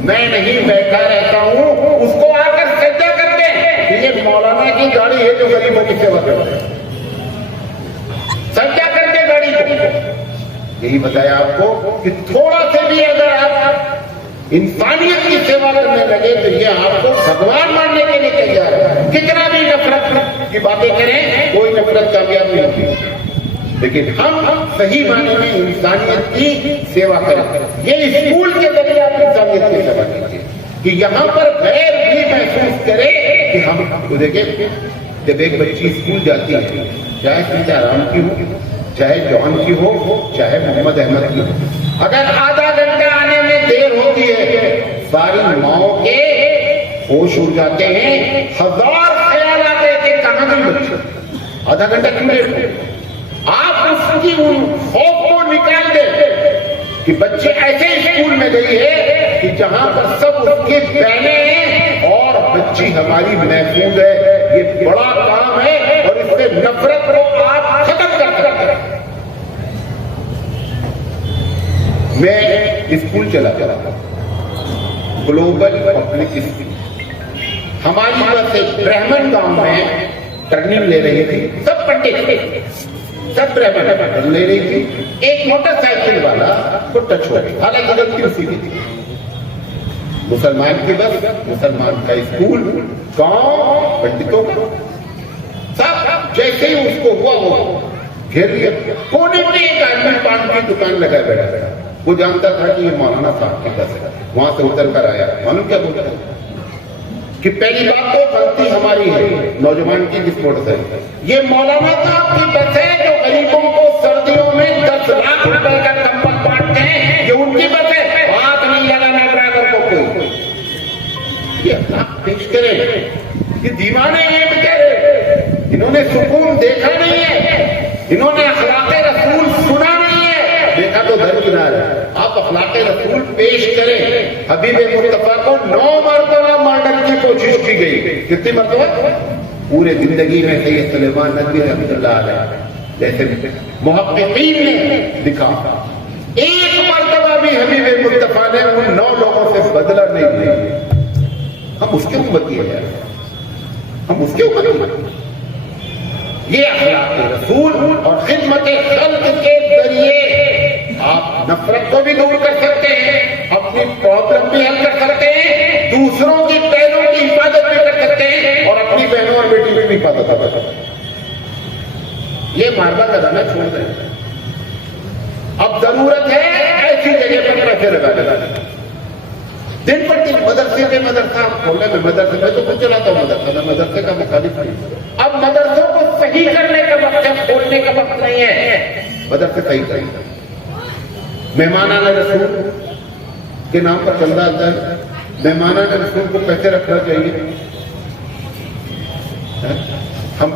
میں نہیں بیٹھا رہتا ہوں, اس کو آ کر سجدہ کرتے ہیں کہ یہ مولانا کی گاڑی ہے جو غریبوں کی سیوا کر رہے ہیں, سجدہ کرتے گاڑی کو. یہی بتایا آپ کو کہ تھوڑا سے بھی اگر آپ انسانیت کی سیوا کرنے لگے تو یہ آپ کو بھگوان ماننے کے لیے تیار ہے. کتنا بھی نفرت کی باتیں کریں کوئی نفرت کامیاب نہیں ہوتی, لیکن ہم صحیح معنی میں انسانیت کی سیوا کریں. یہ اسکول کے ذریعے آپ انسانیت کی سیوا کیجیے کہ یہاں پر غیر بھی محسوس کرے کہ ہم دیکھیں, جب ایک بچی اسکول جاتی ہے, چاہے سیتا رام کی ہو, چاہے جوان کی ہو, چاہے محمد احمد کی ہو, اگر آدھا گھنٹہ آنے میں دیر ہوتی ہے ساری ماؤں کے ہوش اڑ جاتے ہیں, 1000 خیال آتے ہیں کہ کہاں گئی بچی, آدھا گھنٹہ کیوں لیٹ ہو. آپ اس کی ان خوف کو نکال دیں کہ بچے ایسے اسکول میں گئی ہے کہ جہاں پر سب اس کی بہنیں ہیں اور بچی ہماری محفوظ ہے. یہ بڑا کام ہے اور اس سے نفرت کو آپ ختم کر سکتے ہیں. میں اسکول چلا رہا تھا, گلوبل پبلک اسکول, ہماری طرف سے برہمن گاؤں میں ٹرننگ لے رہی تھی, سب پنڈت تھے, سب برہمن لے رہی تھی. ایک موٹر سائیکل والا کو ٹچ ہو گئی, حالانکہ غلطی اسی کی تھی. مسلمان کی بس, مسلمان کا اسکول, گاؤں پنڈتوں کا, سب جیسے ہی اس کو ہوا وہ گھیر لیا. کونے میں ایک آدمی پان کی دکان لگائے بیٹھا تھا, وہ جانتا تھا کہ یہ مولانا صاحب کی بس ہے, وہاں سے اتر کر آیا. معلوم کیا بولتا ہے کہ پہلی بات تو غلطی ہماری ہے نوجوان کی جس موٹر سائیکل, یہ مولانا صاحب کی بس ہے جو غریبوں کو سردیوں میں 10 لاکھ روپے کا کمبل بانٹتے ہیں, یہ ان کی بس ہے, ہاتھ نہیں لگانا ڈرائیور کو کوئی. یہ اخلاق پیش کرے, یہ دیوانے ہیں بیچارے, انہوں نے سکون دیکھا نہیں ہے, انہوں نے اخلاق رسول سنا نہیں ہے, دیکھا تو درکنار ہے. آپ اخلاق رسول پیش کریں. حبیب مصطفیٰ کو 9 مرتبہ مارڈر کی کوشش کی گئی, کتنی مرتبہ؟ پورے زندگی میں سید سلیمان ندوی رحمۃ اللہ علیہ جیسے محققین نے لکھا, ایک مرتبہ بھی حبیب مصطفیٰ نے ان 9 لوگوں سے بدلہ نہیں لیا. ہم اس کے امتی ہیں, ہم اس کے امتی ہیں. یہ اخلاق رسول اور خدمت خلق کے ذریعے آپ نفرت کو بھی دور کر سکتے ہیں، اپنی پرابلم بھی حل کر سکتے ہیں، دوسروں کی بہنوں کی حفاظت بھی کر سکتے ہیں، اور اپنی بہنوں اور بیٹی کی بھی حفاظت کر سکتے ہیں۔ یہ ماربا کرانا چھوڑ دیں، اب ضرورت ہے ایسی جگہ پر پیسے لگانے۔ دن پر دن مدرسہ کھولنے میں، مدرسے میں تو کچھ چلاتا ہوں مدرسہ، میں مدرسے کا مخالف نہیں۔ اب مدرسوں کو صحیح کرنے کا وقت ہے، کھولنے کا وقت نہیں ہے، مدرسے صحیح کریں۔ مہمانان رسول کے نام پر چندہ آتا ہے، مہمانان رسول کو پیسے رکھنا چاہیے۔ ہم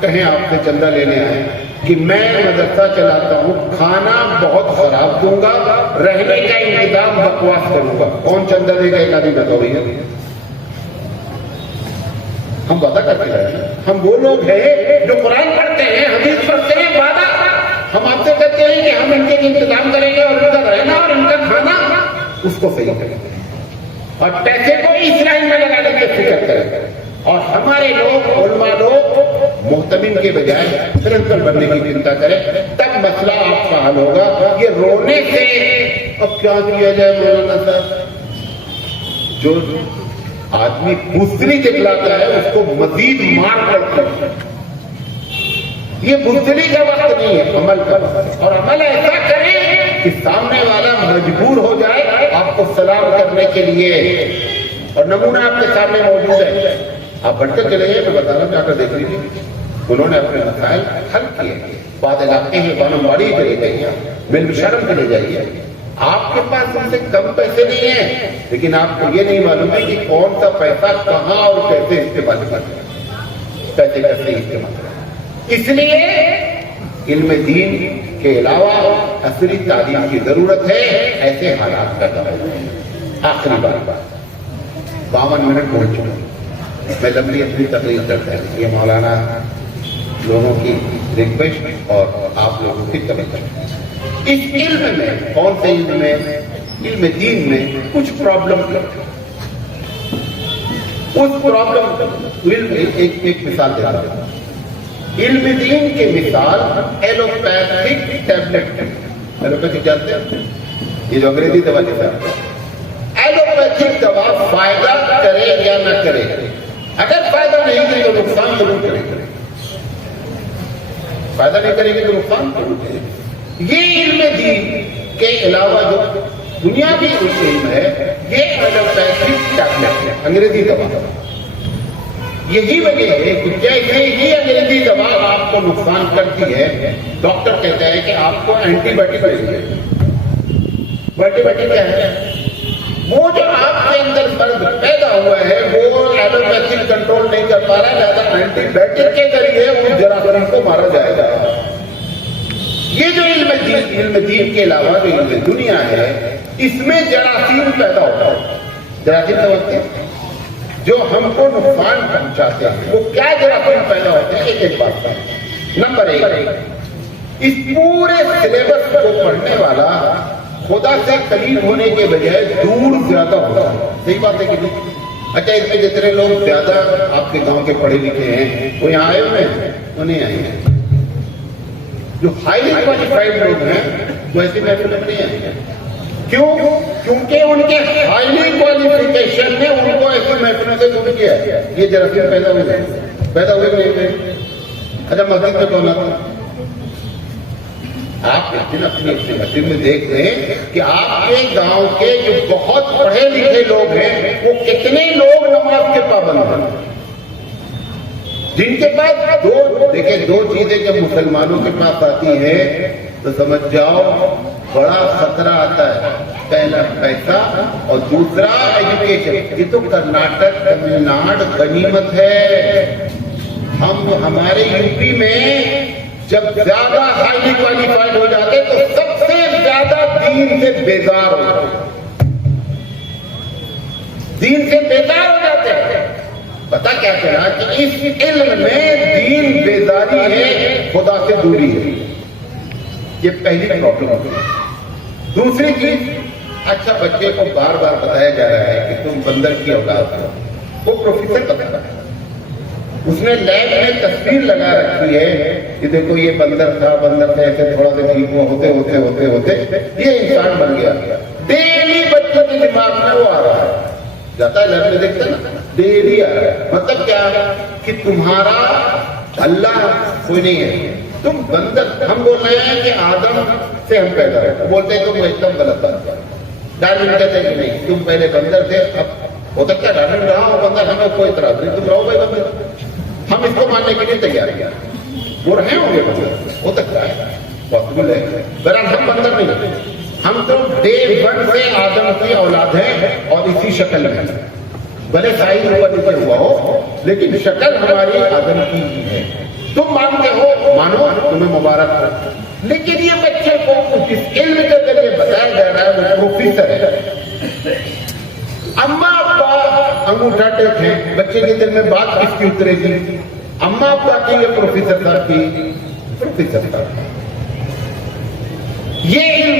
کہیں آپ سے چندہ لینے آئے کہ میں مدرسہ چلاتا ہوں، کھانا بہت خراب دوں گا، رہنے کا انتظام بکواس کروں گا، کون چندہ دے گا؟ ایک آدمی بتاؤ بھیا۔ ہم وعدہ کرتے ہیں، ہم وہ لوگ ہیں جو قرآن پڑھتے ہیں، حدیث پڑھتے ہیں، وعدہ ہم آپ سے کہتے ہیں کہ ہم ان کے انتظام کریں گے، اور ان کا رہنا اور ان کا کھانا اس کو صحیح کریں گے، اور پیسے کو اس لائن میں لگانے کی فکر کریں گے۔ اور ہمارے لوگ، علماء لوگ محتمین کے بجائے پرنسپل بننے کی چنتا کریں، تب مسئلہ آپ کا حل ہوگا۔ یہ رونے سے اب کیا کیا جائے مولانا صاحب؟ جو آدمی بزدلی دکھلاتا ہے اس کو مزید مار پڑتی ہے۔ یہ بزدلی کا وقت نہیں ہے، عمل کا وقت، اور عمل ایسا کریں کہ سامنے والا مجبور ہو جائے آپ کو سلام کرنے کے لیے۔ اور نمونہ آپ کے سامنے موجود ہے، آپ بڑھتے چلے گئے، میں بتا رہا ہوں، جا کر دیکھ لیجیے، انہوں نے اپنے مسائل حل کیے۔ بعض علاقے ہیں بانم واڑی چلے جائیے، مل شرم چلے جائیے، آپ کے پاس ان سے کم پیسے نہیں ہیں، لیکن آپ کو یہ نہیں معلوم ہے کہ کون سا پیسہ کہاں اور کیسے استعمال کرنا ہے، پیسے کیسے استعمال کرنا ہے۔ اس لیے علم دین کے علاوہ عصری تعلیم کی ضرورت ہے ایسے حالات پیدا ہو۔ آخری بات، 52 منٹ پہنچ چکے، میں لمبی اپنی تقریر کرتا ہوں، یہ مولانا لوگوں کی ریکویسٹ اور آپ لوگوں کی توجہ۔ اس علم میں، کون سے علم میں؟ علم دین میں کچھ پرابلم کرتے ہیں، اس پرابلم ایک مثال دیتا ہوں۔ علم دین کے مثال ایلوپیتھک ٹیبلٹ، ایلوپیتھک جانتے ہیں، یہ جو انگریزی دوا لیتا ہے، ایلوپیتھک دوا فائدہ کرے یا نہ کرے، اگر فائدہ نہیں کرے تو نقصان ضرور کرے گا، فائدہ نہیں کرے گی تو نقصان ضرور کرے گا۔ یہ علم دین کے علاوہ جو بنیادی علم ہے یہ ایلوپیتھک ٹیبلٹ ہے، انگریزی دوا۔ یہی وجہ ہے کہ جیسے ہی انگریزی دوا آپ کو نقصان کرتی ہے، ڈاکٹر کہتا ہے کہ آپ کو اینٹی بایوٹک لیں۔ اینٹی بایوٹک کیا ہے؟ وہ جو آپ کے اندر درد پیدا ہوا ہے وہ ایلوپیتھک کنٹرول نہیں کر پا رہا ہے، لہٰذا اینٹی بایوٹک کے ذریعے اس جراثیم کو مارا جائے گا۔ یہ جو علم دین کے علاوہ جو علم دنیا ہے، اس میں جراثیم پیدا ہوتا ہے۔ جراثیم ہوتے ہیں جو ہم کو نقصان پہنچاتے ہیں، وہ کیا جراثیم پیدا ہوتے ہیں؟ ایک بات ہے۔ نمبر 1، اس پورے سلیبس کو پڑھنے والا خدا سے قریب ہونے کے بجائے دور زیادہ ہوتا ہے۔ صحیح بات ہے کہ نہیں؟ اچھا، اس میں جتنے لوگ زیادہ آپ کے گاؤں کے پڑھے لکھے ہیں وہ یہاں آئے ہوئے ہیں؟ وہ نہیں آئے ہیں۔ جو ہائیلی کوالیفائڈ لوگ ہیں وہ ایسی محفل میں نہیں آئے ہیں۔ کیوں؟ کیونکہ ان کے ہائیلی کوالیفیکیشن نے ان کو ایسی محفلوں سے دور کیا ہے۔ یہ جراثیم پیدا ہوئے نہیں۔ اچھا، مسجد میں کون آتا ہے؟ آپ اپنی مسجد میں دیکھ رہے ہیں کہ آپ کے گاؤں کے جو بہت پڑھے لکھے لوگ ہیں وہ کتنے لوگ نماز کے پابند ہیں، جن کے پاس دو چیزیں جب مسلمانوں کے پاس آتی ہیں تو سمجھ جاؤ بڑا خطرہ آتا ہے۔ پہلا پیسہ اور دوسرا ایجوکیشن۔ یہ تو کرناٹک، تمل ناڈو غنیمت ہے۔ ہمارے یو پی میں جب زیادہ ہائیلی کوالیفائڈ ہو جاتے تو سب سے زیادہ دین سے بیزار ہو جاتے، دین سے بیزار ہو جاتے ہیں۔ پتا کیا چلا کہ اس علم میں دین بیزاری ہے، خدا سے دوری ہے۔ یہ پہلی پرابلم ہے۔ دوسری چیز، اچھا بچے کو بار بار بتایا جا رہا ہے کہ تم بندر کی اولاد ہو، وہ پروفیسر بتا رہا ہے، اس نے لیب میں تصویر لگا رکھی ہے کہ دیکھو یہ بندر تھا ایسے تھوڑا سا ٹھیک ہوا ہوتے یہ انسان بن گیا. ڈیلی بچوں کے دماغ میں وہ آ رہا ہے, جاتا ہے لیب میں دیکھتے نا, ڈیلی آ رہا ہے. مطلب کیا کہ تمہارا اللہ کوئی نہیں ہے, تم بندر. ہم بول رہے ہیں کہ آدم سے ہم پیدا ہوئے, بولتے ہیں تم ایک دم غلط بات. ڈارون کہتے ہیں کہ نہیں, تم پہلے بندر تھے, اب ہوتا کیا ڈارون رہا ہو بندر, ہمیں کوئی اعتراض نہیں, تم رہو بھائی بندر. ہم اس کو ماننے کے لیے تیار ہیں, وہ رہے ہوں گے بندر, ہو سکتا ہے, پاسبل ہے. بہرحال ہم بندر نہیں, ہم تو ڈے ون سے آدم کی اولاد ہیں اور اسی شکل میں, بھلے سائز اوپر نیچے ہوا ہو لیکن شکل ہماری آدم کی ہی ہے. تم مانتے ہو, مانو, تمہیں مبارک ہو. لیکن یہ بچے کو جس علم کے ذریعے بتایا جا رہا ہے وہ پروفیسر ہے. اماں ابا انگوٹھا ٹیک ہے, بچے کے دل میں بات کس کی اترے گی؟ اماں ابا کی یہ پروفیسر صاحب کی, پروفیسر صاحب یہ علم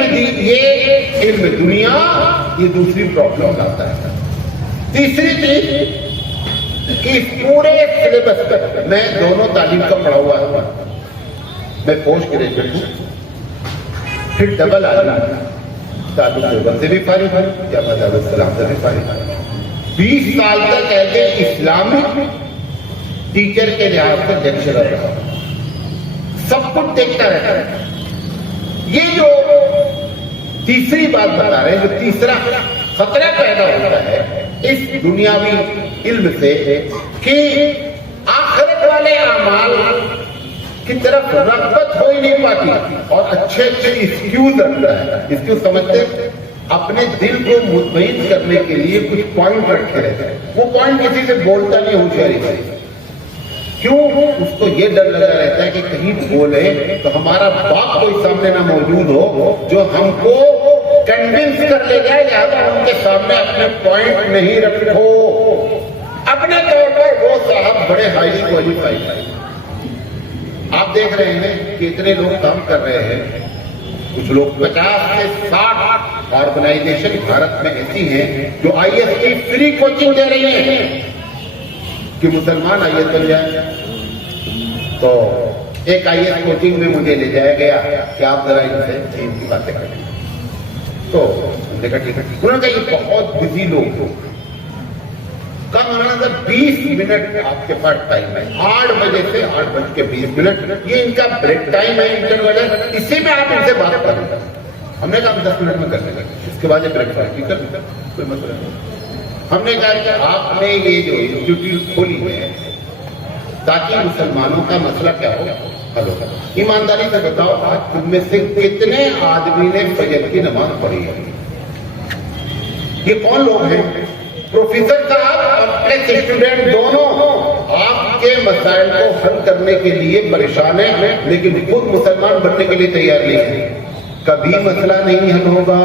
دنیا, یہ دوسری پرابلم لاتا ہے. تیسری چیز کہ اس پورے سلیبس پر میں دونوں تعلیم کا پڑھا ہوا ہوں, میں پوسٹ گریجویٹ ہوں, پھر ڈبل عالم تعلق دیوبند سے بھی فارغ ہے, یا دارالسلام سے بھی فارغ ہے. 20 سال تک ایسے اسلامک ٹیچر کے لحاظ سے لیکچرر رہا, سب کچھ دیکھتا رہتا ہے. یہ جو تیسری بات بتا رہے ہیں, جو تیسرا خطرہ پیدا ہوتا ہے اس دنیاوی علم سے کہ آخرت والے اعمال کی طرف رغبت ہو ہی نہیں پاتی, اور اچھے ایکسکیوز رکھتا ہے. ایکسکیوز سمجھتے ہیں, اپنے دل کو مطمئن کرنے کے لیے کچھ پوائنٹ رکھے رہتے ہیں. وہ پوائنٹ کسی سے بولتا نہیں ہوشیاری سے, کیوں؟ اس کو یہ ڈر لگا رہتا ہے کہ کہیں بولے تو ہمارا باپ کوئی سامنے نہ موجود ہو جو ہم کو کنونس کر لے جائے, لہٰذا ان کے سامنے اپنے پوائنٹ نہیں رکھو. اپنے طور پر وہ صاحب بڑے ہائی کوالیفائی ہیں. آپ دیکھ رہے ہیں کہ اتنے لوگ کام کر رہے ہیں, کچھ لوگ 50 سے 60 آرگنائزیشن بھارت میں ایسی ہیں جو IAS کی فری کوچنگ دے رہی ہیں کہ مسلمان IAS بن جائے. تو ایک IAS کوچنگ میں مجھے لے جایا گیا کہ آپ ذرا ان سے ان کی باتیں کریں. تو دیکھا ٹھیک ہے, انہوں نے کہا یہ بہت بزی لوگ ہو, کم ہونا 20 منٹ آپ کے پاس ٹائم ہے, 8 بجے سے 8:20, یہ ان کا بریک ٹائم ہے, انٹرول ہے, اسی میں آپ ان سے بات کریں. ہم نے کہا 10 منٹ میں کر لیں گے, اس کے بعد یہ بریک فاسٹ کر لیں گے, کوئی مسئلہ نہیں. ہم نے کہا کہ آپ نے یہ جو انسٹیٹیوٹ کھولی ہے تاکہ مسلمانوں کا مسئلہ کیا ہو, حل ہوگا. ایمانداری سے بتاؤ, آج تم میں سے کتنے آدمی نے فجر کی نماز پڑھی ہے؟ یہ کون لوگ ہیں؟ پروفیسر صاحب اپنے اسٹوڈنٹ دونوں آپ کے مسائل کو حل کرنے کے لیے پریشان ہیں, لیکن خود مسلمان بننے کے لیے تیار نہیں ہے. کبھی مسئلہ نہیں حل ہوگا.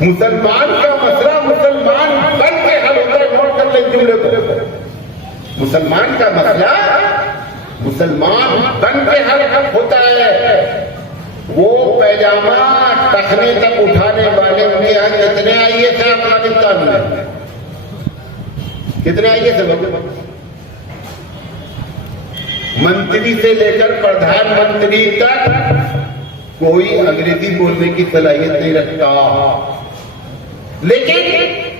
مسلمان کا مسئلہ مسلمان بن کے حل ہوتا ہے. نوٹ کر لیں جملے کو, مسلمان کا مسئلہ مسلمان بن کے حل ہوتا ہے. وہ پیجامہ ٹخنے تک اٹھانے والے ان کے یہاں کتنے آئیے تھے افغانستان میں؟ کتنے آئیے تھے لوگ؟ منتری سے لے کر پردھان منتری تک کوئی انگریزی بولنے کی صلاحیت نہیں رکھتا, لیکن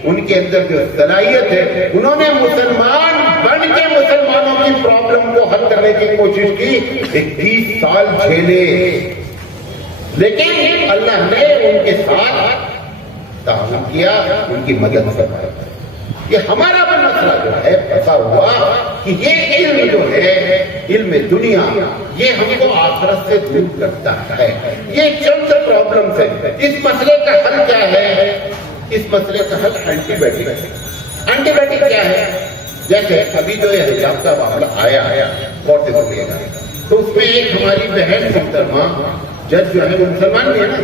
ان کے اندر جو صلاحیت ہے انہوں نے مسلمان بن کے مسلمانوں کی پرابلم کو حل کرنے کی کوشش کی. 21 سال جھیلے, لیکن اللہ نے ان کے ساتھ تعاون کیا, ان کی مدد فرمائی. یہ ہمارا بھی مسئلہ جو ہے ایسا ہوا کہ یہ علم جو ہے, علم دنیا, یہ ہم کو آخرت سے دور کرتا ہے. یہ چند پرابلمس ہیں. اس مسئلے کا حل کیا ہے؟ اس مسئلے کا حل اینٹی بایوٹک ہے. اینٹی بایوٹک کیا ہے؟ جیسے ابھی جو یہ حجاب کا معاملہ آیا کورٹ سے سنے گا, تو اس میں ایک ہماری بہن محترمہ جج جو ہے وہ مسلمان بھی ہے نا,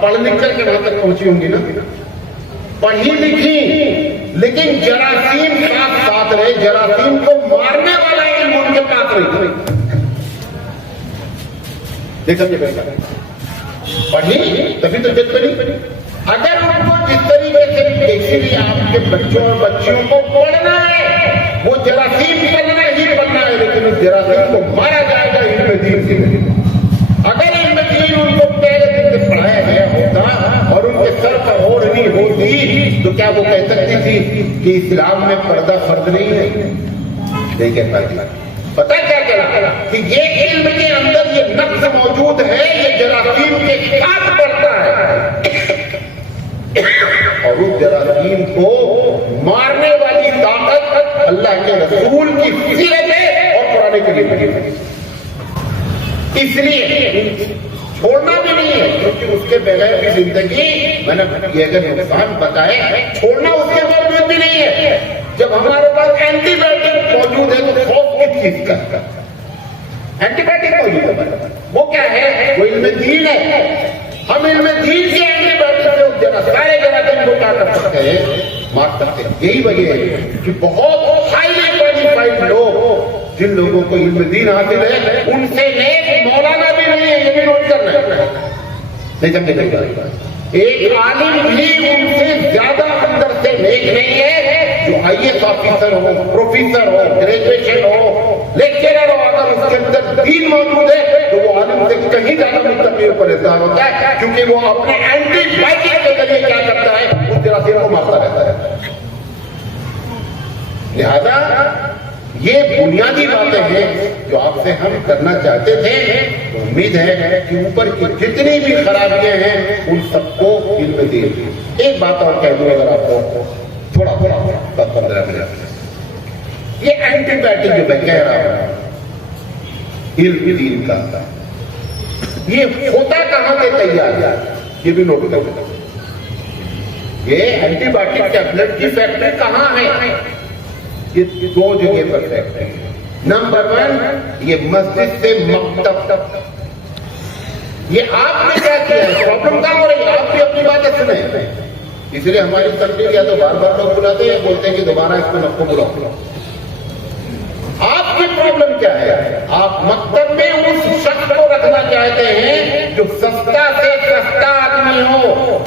پڑھ لکھ کر کے وہاں تک پہنچی ہوں گی نا, پڑھی لکھی, لیکن جراثیم ساتھ رہے, جراثیم کو مارنے والا علم ان کے پاس رہی. دیکھ سمجھے, پڑھی تبھی تو جج بنی. اگر ان کو جس طریقے سے اسی لیے آپ کے بچوں اور بچیوں کو پڑھنا ہے، وہ جراثیم پڑھنا ہی پڑھنا ہے، لیکن اس جراثیم کو مارا جائے گا علم دین سے۔ اگر علم دین ان کو پہلے دن سے پڑھایا گیا ہوتا اور ان کے سر پر اوڑھنی ہوتی تو کیا وہ کہہ سکتی تھی کہ اسلام میں پردہ فرض نہیں ہے؟ نہیں کہہ پاتی۔ پتہ کیا چلا کہ یہ علم کے اندر یہ نقص موجود ہے، یہ جراثیم کے ساتھ بڑھتا ہے اور اس جراثیم کو مارنے والی طاقت اللہ کے رسول کی سیرت ہے اور قرآن کریم ہے۔ اس لیے چھوڑنا بھی نہیں ہے، کیونکہ اس کے بغیر بھی زندگی، میں نے یہ اگر نقصان بتائے، چھوڑنا اس کے باوجود بھی نہیں ہے۔ جب ہمارے پاس اینٹی بایوٹک موجود ہے تو خوف کس چیز کا؟ اینٹی بایوٹک موجود ہے، وہ کیا ہے؟ وہ علم دین ہے۔ ہم علم دین کے اینٹی بایوٹک سے سارے جراثیم کو کیا کر سکتے ہیں؟ مار سکتے ہیں۔ یہی وجہ ہے کہ بہت ہائیلی کوالیفائڈ لوگ، جن لوگوں کو علم دین حاصل ہے، ان سے نیک مولانا بھی نہیں ہے، یہ بھی نوٹ کرنا ہے۔ نہیں سمجھے؟ ایک عالم بھی ان سے زیادہ اندر سے نیک نہیں ہے۔ جو آئی ایس آفیسر ہو، پروفیسر ہو، گریجویشن ہو، لیکچرر ہو، اگر اس کے اندر دین موجود ہے تو وہ عالم سے کہیں زیادہ متقی اور پرہیزگار ہوتا ہے، کیونکہ وہ اپنے اینٹی بایوٹک کے ذریعے کیا کرتا ہے؟ اس جراثیم کو مارتا رہتا ہے۔ لہذا یہ بنیادی باتیں ہیں جو آپ سے ہم کرنا چاہتے تھے۔ امید ہے کہ اوپر کی جتنی بھی خرابیاں ہیں ان سب کو علم دین۔ ایک بات اور کہہ دوں اگر آپ کو تھوڑا 15 منٹ، یہ اینٹی بایوٹک جو میں کہہ رہا ہوں علم دین کا، یہ ہوتا کہاں سے تیار ہے؟ یہ بھی نوٹ کرو۔ یہ اینٹی بایوٹک ٹیبلٹ کی فیکٹری کہاں ہے؟ یہ 2 جگہ پر فیکٹری ہے۔ نمبر 1 یہ مسجد سے مکتب۔ یہ آپ نے کیا کیا ہے؟ پرابلم کہاں ہو رہی ہے؟ آپ بھی اپنی باتیں سنیں، اس لیے ہماری تربیت یا تو بار بار لوگ بلاتے ہیں، بولتے ہیں کہ دوبارہ اس کو نفو بلاؤ۔ آپ کی پرابلم کیا ہے؟ آپ مکتب میں اس شخص کو رکھنا چاہتے ہیں جو سستا سے سستا آدمی ہو۔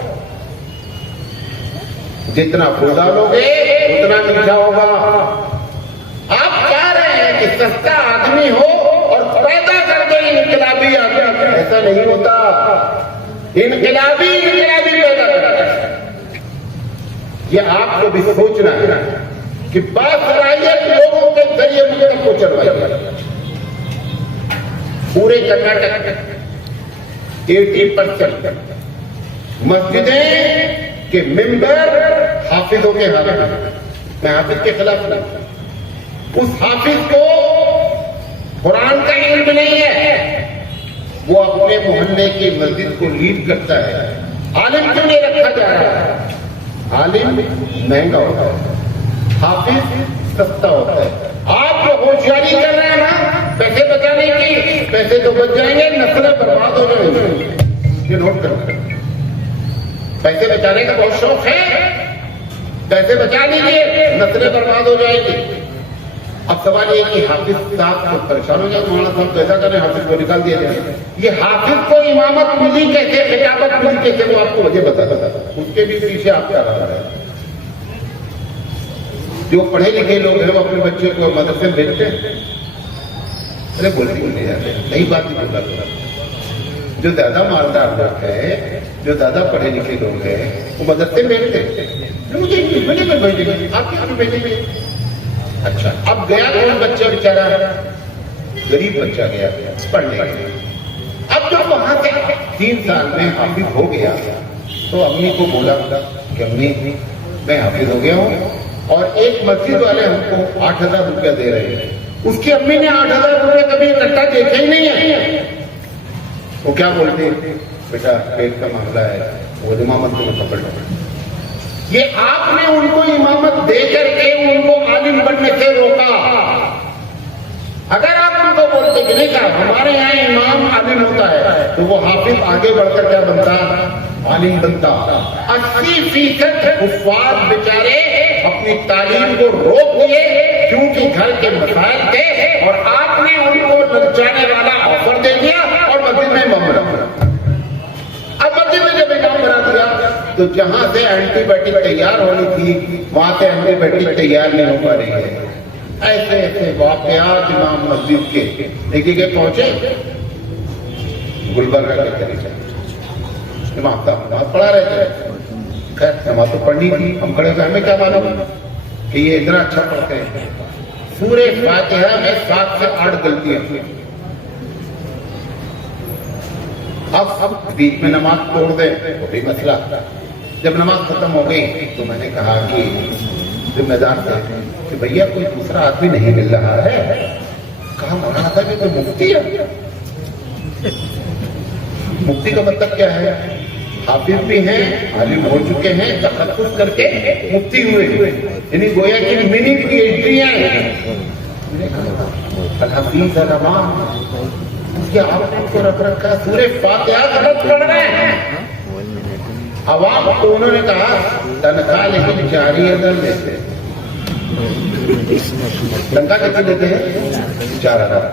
جتنا پھول ڈالو گے اتنا میٹھا ہوگا۔ آپ چاہ رہے ہیں کہ سستا آدمی ہو اور پیدا کر دے انقلابی آدمی، ایسا نہیں ہوتا۔ انقلابی پیدا کرتا ہے۔ یہ آپ کو بھی سوچنا ہے کہ باصلاحیت لوگوں کے ذریعے ملک کو چلوائیے۔ پورے کرناٹک 80% مسجدیں کہ ممبر حافظوں کے ہاتھ میں۔ میں حافظ کے خلاف نہیں، اس حافظ کو قرآن کا علم نہیں ہے، وہ اپنے محلے کی مسجد کو لیڈ کرتا ہے۔ عالم کیوں نہیں رکھا جا رہا ہے؟ عالم مہنگا ہوتا ہے، حافظ سستا ہوتا ہے۔ آپ جو ہوشیاری کر رہے ہیں نا پیسے بچانے کی، پیسے تو بچ جائیں گے، نسلیں برباد ہو جائیں گی۔ یہ نوٹ کرو، پیسے بچانے کا بہت شوق ہے، پیسے بچا لیجیے، نسلیں برباد ہو جائیں گی۔ اب سوال یہ کہ حافظ صاحب کو پریشان ہو جائے، مولانا صاحب تو ایسا کریں حافظ کو نکال دیا جائے۔ یہ حافظ کو امامت ملی کیسے، خطابت ملی کیسے، وہ آپ کو وجہ بتا اس کے بھی پیچھے آپ کیا رہا ہے۔ جو پڑھے لکھے لوگ ہیں وہ اپنے بچے کو مدرسے میں بھیجتے ہیں، ارے بولتے نہیں جاتے، نئی بات نہیں بولتا۔ جو زیادہ مالدار لوگ ہیں، جو زیادہ پڑھے لکھے لوگ ہیں، وہ مدرسے میں بھیجتے ہیں۔ مجھے بھیجیں گے، آپ کیا بھیجیں گے؟ اچھا، اب گیا کون بچہ بیچارہ، غریب بچہ گیا پڑھنے گیا۔ اب جب وہاں سے 3 سال میں حافظ ہو گیا تو امی کو بولا کہ امی میں حافظ ہو گیا ہوں اور ایک مسجد والے ہم کو 8,000 روپیہ دے رہے ہیں۔ اس کی امی نے 8,000 روپیہ کبھی اکٹھا دیکھا ہی نہیں ہے۔ وہ کیا بولتے ہیں؟ بیٹا پیٹ کا معاملہ ہے، وہ امامت کو پکڑ لو۔ یہ آپ نے ان کو امامت دے کر کے ان کو عالم بننے سے روکا۔ اگر آپ ان کو بولتے کہ نہیں صاحب ہمارے یہاں امام عالم ہوتا ہے تو وہ حافظ آگے بڑھ کر کیا بنتا؟ عالم بنتا۔ 80% حفاظ بیچارے اپنی تعلیم کو روک دیے کیونکہ گھر کے مسائل تھے اور آپ نے ان کو للچانے والا آفر دے دیا اور مسجد میں امام بنا۔ اب مسجد میں جب امام بنا دیا تو تو جہاں سے اینٹی بایوٹک تیار ہونی تھی وہاں سے اینٹی بایوٹک تیار نہیں ہو پا رہی ہے. ایسے ایسے واقعات امام مسجد کے دیکھیے کہ پہنچے گلبرگہ کے طریقے. امام صاحب نماز پڑھا رہے تھے. خیر نماز تو پڑھنی تھی, ہم کھڑے ہوئے ہمیں کیا معلوم کہ یہ اتنا اچھا پڑھتے ہیں. سورہ فاتحہ میں 7 سے 8 غلطیاں تھیں. اب بیچ میں نماز توڑ دیں وہ بھی مسئلہ. جب نماز ختم ہو گئی تو میں نے کہا کہ ذمہ دار تھا کہ بھیا کوئی دوسرا آدمی نہیں مل رہا ہے. کہا مولانا تھا کہ کوئی مفتی ہے. مفتی کا مطلب کیا ہے؟ حافظ بھی ہیں, عالم ہو چکے ہیں, تخصص کر کے مفتی ہوئے, یعنی گویا کہ منی پی ایچ ڈی ہیں. الحفیظ الرحمان کیا آپ کو رکھ رکھا سورہ فاتحہ غلط پڑھ رہے ہیں. عوام کو انہوں نے کہا تنخواہ لیکن 4,000 لیتے. تنخواہ کتنی لیتے ہیں؟ 4,000.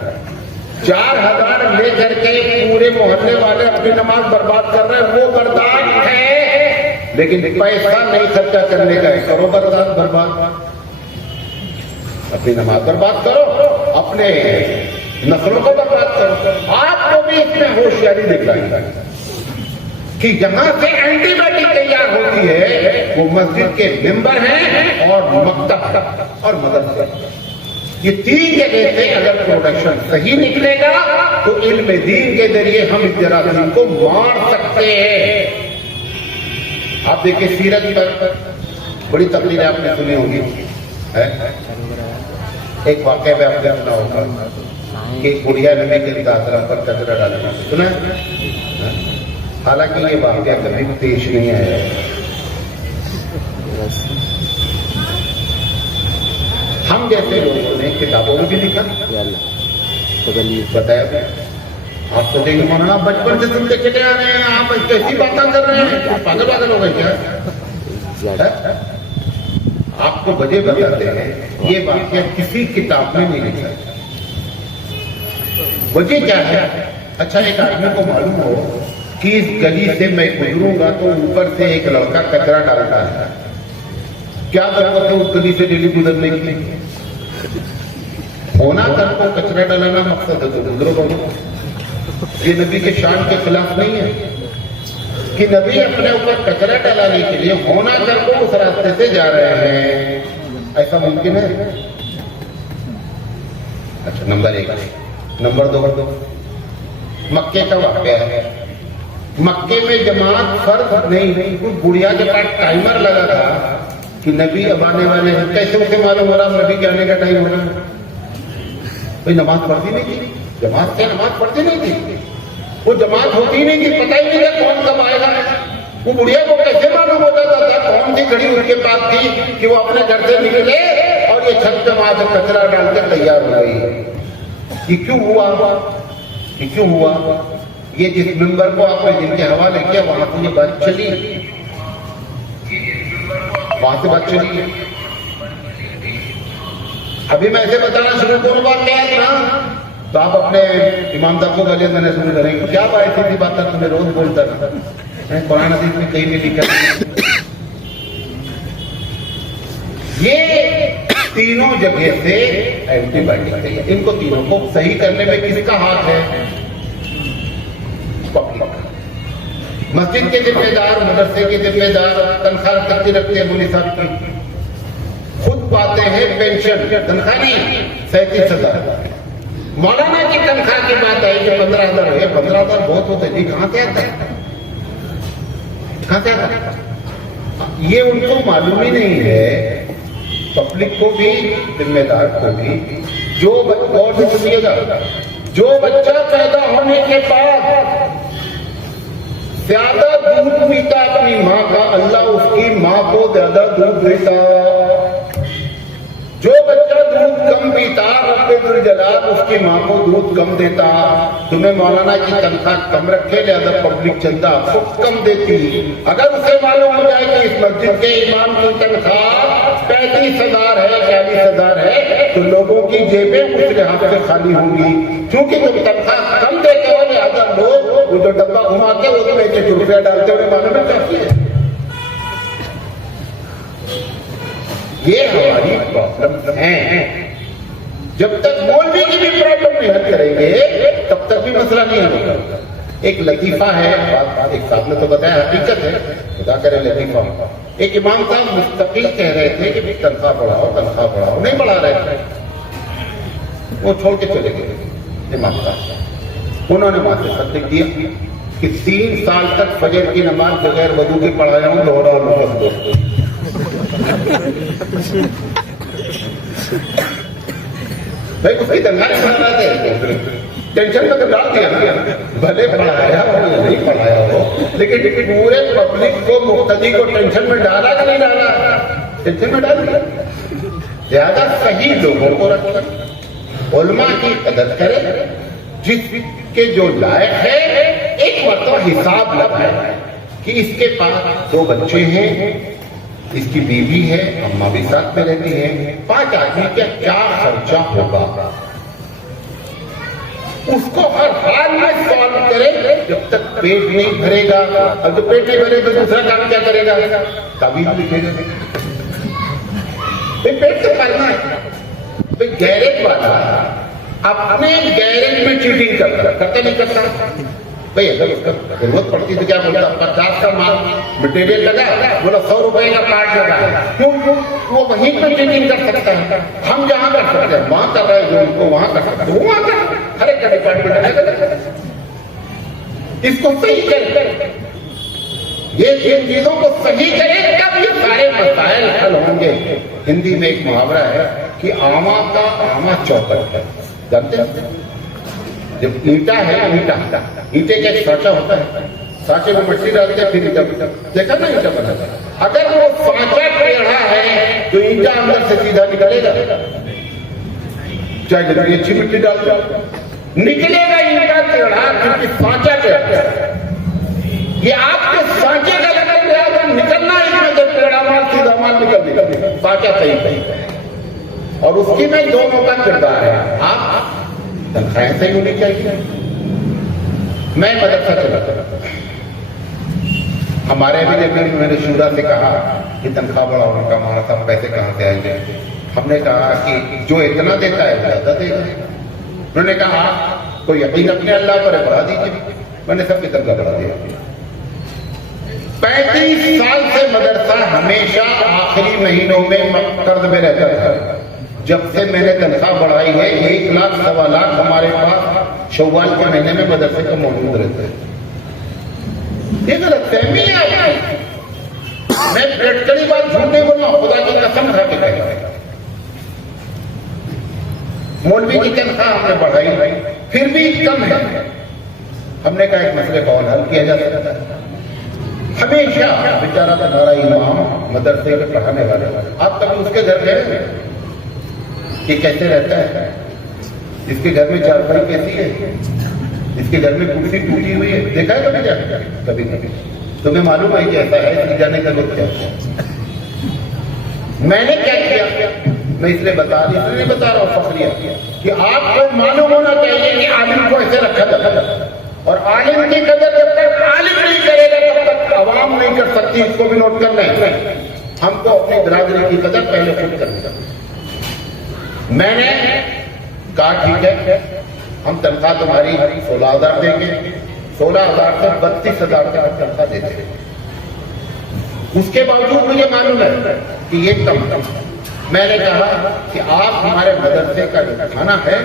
4,000 لے کر کے پورے محلے والے اپنی نماز برباد کر رہے ہیں. وہ برداشت ہے لیکن پیسہ نہیں خرچہ کرنے کا ہے. کرو برباد, اپنی نماز برباد کرو, اپنے نسلوں کو برباد کرو. آپ کو بھی اس میں ہوشیاری دکھلائیں کہ جہاں سے اینٹی بایوٹک تیار ہوتی ہے وہ مسجد کے ممبر ہیں اور مکتب اور مدرسے. یہ 3 جگہ سے اگر پروڈکشن صحیح نکلے گا تو علم دین کے ذریعے ہم اس جراثیم کو مار سکتے ہیں. آپ دیکھیں سیرت پر بڑی تقریریں آپ نے سنی ہوگی. ایک واقعہ میں آپ نے سنا ہوگا کہ ایک بڑھیا نبی کے دادرہ پر کچرا ڈالنا سنا ہے. حالانکہ یہ واقعہ کبھی پیش نہیں آیا. ہم جیسے لوگوں نے کتابوں میں بھی لکھا بتایا. آپ کو دیکھیں مولانا بچپن سے تم دیکھے آ رہے ہیں, آپ کیسی باتیں کر رہے ہیں, پاگل ہو گئے کیا؟ آپ کو وجہ بتاتے ہیں یہ واقعہ کسی کتاب میں نہیں لکھا. وجہ کیا ہے؟ اچھا ایک آدمی کو معلوم ہو کہ اس گلی سے میں گزروں گا تو اوپر سے ایک لڑکا کچرا ڈالتا ہے, کیا ضرورت ہے اس گلی سے ڈیلی گزرنے کی؟ ہونا کر کو کچرا ڈالانا مقصد ہے تو گزرو بولو. یہ نبی کے شان کے خلاف نہیں ہے کہ نبی اپنے اوپر کچرا ڈالانے کے لیے ہونا کر کو اس راستے سے جا رہے ہیں. ایسا ممکن ہے؟ اچھا نمبر 1. نمبر 2 مکے کا واقعہ ہے. مکے میں جماعت فرض نہیں, کوئی بڑھیا کے پاس ٹائمر لگا تھا کہ نبی اب آنے والے ہیں. کیسے اسے معلوم ہو رہا نبی کے آنے کا ٹائم ہونا؟ کوئی نماز پڑھتی نہیں تھی, جماعت سے نماز پڑھتی نہیں تھی, وہ جماعت ہوتی نہیں تھی, پتہ ہی نہیں تھا کون کب آئے گا. وہ بڑھیا کو کیسے معلوم ہو جاتا تھا کون سی گھڑی ان کے پاس تھی کہ وہ اپنے گھر سے نکلے اور یہ چھت جماعت سے کچرا ڈال کے تیار ہو گئی؟ یہ کیوں ہوا؟ یہ کیوں ہوا؟ یہ جس ممبر کو آپ نے جن کے حوالے کیا وہاں سے یہ بات چلی, وہاں سے بات چلی. ابھی میں ایسے بتانا شروع کروں بات کیا ہے نا تو آپ اپنے امام صاحب کو گلے میں شروع کریں گے کیا بات تھی بات تھا تمہیں روز بولتا تھا. قرآن حدیث میں کہیں نہیں لکھا. یہ تینوں جگہ سے اینٹی بایوٹک ہے. ان کو تینوں کو صحیح کرنے میں کس کا ہاتھ ہے؟ مسجد کے ذمہ دار, مدرسے کے ذمہ دار, تنخواہ کرتی رکھتے ہیں مولوی صاحب کی, خود پاتے ہیں پینشن, تنخواہ نہیں 37,000. مولانا کی تنخواہ کی بات آئی کہ 15,000 ہے. 15,000 بہت ہوتے جی, کہاں سے آتا ہے؟ کہاں سے آتا ہے؟ یہ ان کو معلوم ہی نہیں ہے, پبلک کو بھی ذمہ دار کو بھی. جو اور بھی سنیے گا, جو بچہ پیدا ہونے کے بعد زیادہ دودھ پیتا اپنی ماں کا, اللہ اس کی ماں کو زیادہ دودھ دیتا. جو بچہ دودھ کم پیتا رب ذوالجلال اس کی ماں کو دودھ کم دیتا. تمہیں مولانا کی تنخواہ کم رکھے لہذا پبلک چندہ آپ کو کم دیتی. اگر اسے معلوم ہو جائے کہ اس مسجد کے امام کی تنخواہ 35,000 ہے, 40,000 ہے, تو لوگوں کی جیبیں اس لحاظ سے خالی ہوں گی. کیونکہ تم تنخواہ کم دیتے ہو لہٰذا لوگ وہ جو ڈبہ گھما کے اس میں 1 روپیہ ڈالتے ہوئے معلوم ہے کافی ہے. یہ ہماری پرابلم ہیں. جب تک مولوی کی بھی پرابلم نہیں حل کریں گے تب تک بھی مسئلہ نہیں حل ہوگا. ایک لطیفہ ہے, ایک صاحب نے تو بتایا, حقیقت ہے, خدا کرے لطیفہ. ایک امام صاحب مستقل کہہ رہے تھے کہ تنخواہ بڑھاؤ, نہیں بڑھا رہے تھے. وہ چھوڑ کے چلے گئے امام صاحب. انہوں نے وہاں سے خط لکھ دیا کہ 3 سال تک فجر کی نماز بغیر وضو کے پڑھایا ہوں, دوہرا لفظ. بھائی اس کی تنخواہ نہیں بڑھا رہے تھے, ٹینشن میں تو ڈال دیا نا, بھلے پڑھایا ہو نہیں پڑھایا ہو, لیکن پورے پبلک کو مقتدی کو ٹینشن میں ڈالا کہ نہیں ڈالا؟ ٹینشن میں ڈال دیا. زیادہ صحیح لوگوں کو رکھیں, علماء کی قدر کرے, جس کے جو لائق ہے ایک مرتبہ حساب لگائے کہ اس کے پاس 2 بچے ہیں, اس کی بیوی ہے, اماں بھی ساتھ میں رہتی ہیں, 5 آدمی کا کیا خرچہ ہوگا, اس کو ہر حال میں سالو کرے. جب تک پیٹ نہیں بھرے گا, اب جو پیٹ نہیں بھرے تو دوسرا کام کیا کرے گا؟ تعویذ لکھے گا. پیٹ تو بھرنا ہے. گیرج والا اپنے گیرج میں چیٹنگ کرتا نہیں کرتا. بھائی اگر اس کا ضرورت پڑتی تو کیا بولتا, 50 کا مال مٹیریل لگا, بولا 100 روپے کا پارٹ لگا, کیوں وہ وہیں پہ چیٹنگ کر سکتا ہے. ہم جہاں کر سکتے ہیں وہاں کر رہے ہیں, کو وہاں کر سکتے ہیں وہاں کر. ہر ایک کا ڈپارٹمنٹ ہے, اس کو صحیح کرے, یہ چیزوں کو صحیح کرے تب یہ سارے مسائل حل ہوں گے. ہندی میں ایک محاورہ ہے کہ آما کا آما چوپٹ ہے, جانتے ہیں؟ جب اینٹا ہے, اینٹے کا ایک سانچہ ہوتا ہے, سانچے میں مٹی ڈالتے ہیں پھر اینٹا دیکھا نا اینٹا بناتا ہے. اگر وہ سانچہ ٹیڑھا ہے تو اینٹا اندر سے سیدھا نکلے گا, چاہے جتنی اچھی مٹی ڈالتے نکلے گا اینٹا ٹیڑھا, کیونکہ سانچہ ٹیڑھا ہے. یہ آپ کے سانچے کا لگن گیا تھا, نکلنا اس میں جب ٹیڑھا مال سیدھا مال نکل دے, سانچہ صحیح. اور اس کی میں دونوں کا کردار ہے. آپ تنخواہیں صحیح ہونی چاہیے. میں مدرسہ چلاتا تھا, ہمارے بھی جب میں نے شورا سے کہا کہ تنخواہ بڑھاؤ کا, ہمارا سب پیسے کہاں سے آئیں گے. ہم نے کہا کہ جو اتنا دیتا ہے زیادہ دے گا. انہوں نے کہا کوئی یقین اپنے اللہ پر بڑھا دیجیے. میں نے سب کی تنخواہ بڑھا دیا. 35 سال سے مدرسہ ہمیشہ آخری مہینوں میں قرض میں رہتا تھا. جب سے میں نے تنخواہ بڑھائی ہے 1 لاکھ 1.25 لاکھ ہمارے پاس شوال کے مہینے میں مدرسے کا موجود رہتا ہے. یہ غلط فہمی ہے. میں پریکٹیکلی بات جھوٹ نہیں بولنا, خدا کی قسم کھا کے کہتا ہوں. مولوی کی تنخواہ ہم نے بڑھائی پھر بھی کم ہے. ہم نے کہا ایک مسئلے کا حل کیا جا سکتا ہے. ہمیشہ بیچارہ تمہارا امام مدرسے کے پڑھانے والا, آپ کبھی اس کے گھر گئے کہ کیسے رہتا ہے, اس کے گھر میں چارپائی کیسی ہے, اس کے گھر میں کرسی ٹوٹی ہوئی ہے, دیکھا ہے کبھی جا کبھی کبھی تمہیں معلوم ہے کہ ایسا ہے, اس لیے جانے کا لوگ کیا. میں نے کیا کیا, میں اس لیے بتا رہا ہوں فخریہ کہ آپ کو معلوم ہونا چاہیے کہ عالم کو ایسے رکھا جاتا ہے, اور عالم کی قدر جب تک عالم نہیں کرے گا تب تک عوام نہیں کر سکتی. اس کو بھی نوٹ کرنا ہے. ہم کو اپنی برادری کی قدر پہلے خود کرنی ہے. میں نے کہا ٹھیک ہے, ہم تنخواہ تمہاری 16,000 دیں گے, 16,000 سے 32,000 کا تنخواہ دیتے ہیں. اس کے باوجود مجھے معلوم ہے کہ یہ کم. میں نے کہا کہ آپ ہمارے مدرسے کا جو کھانا ہے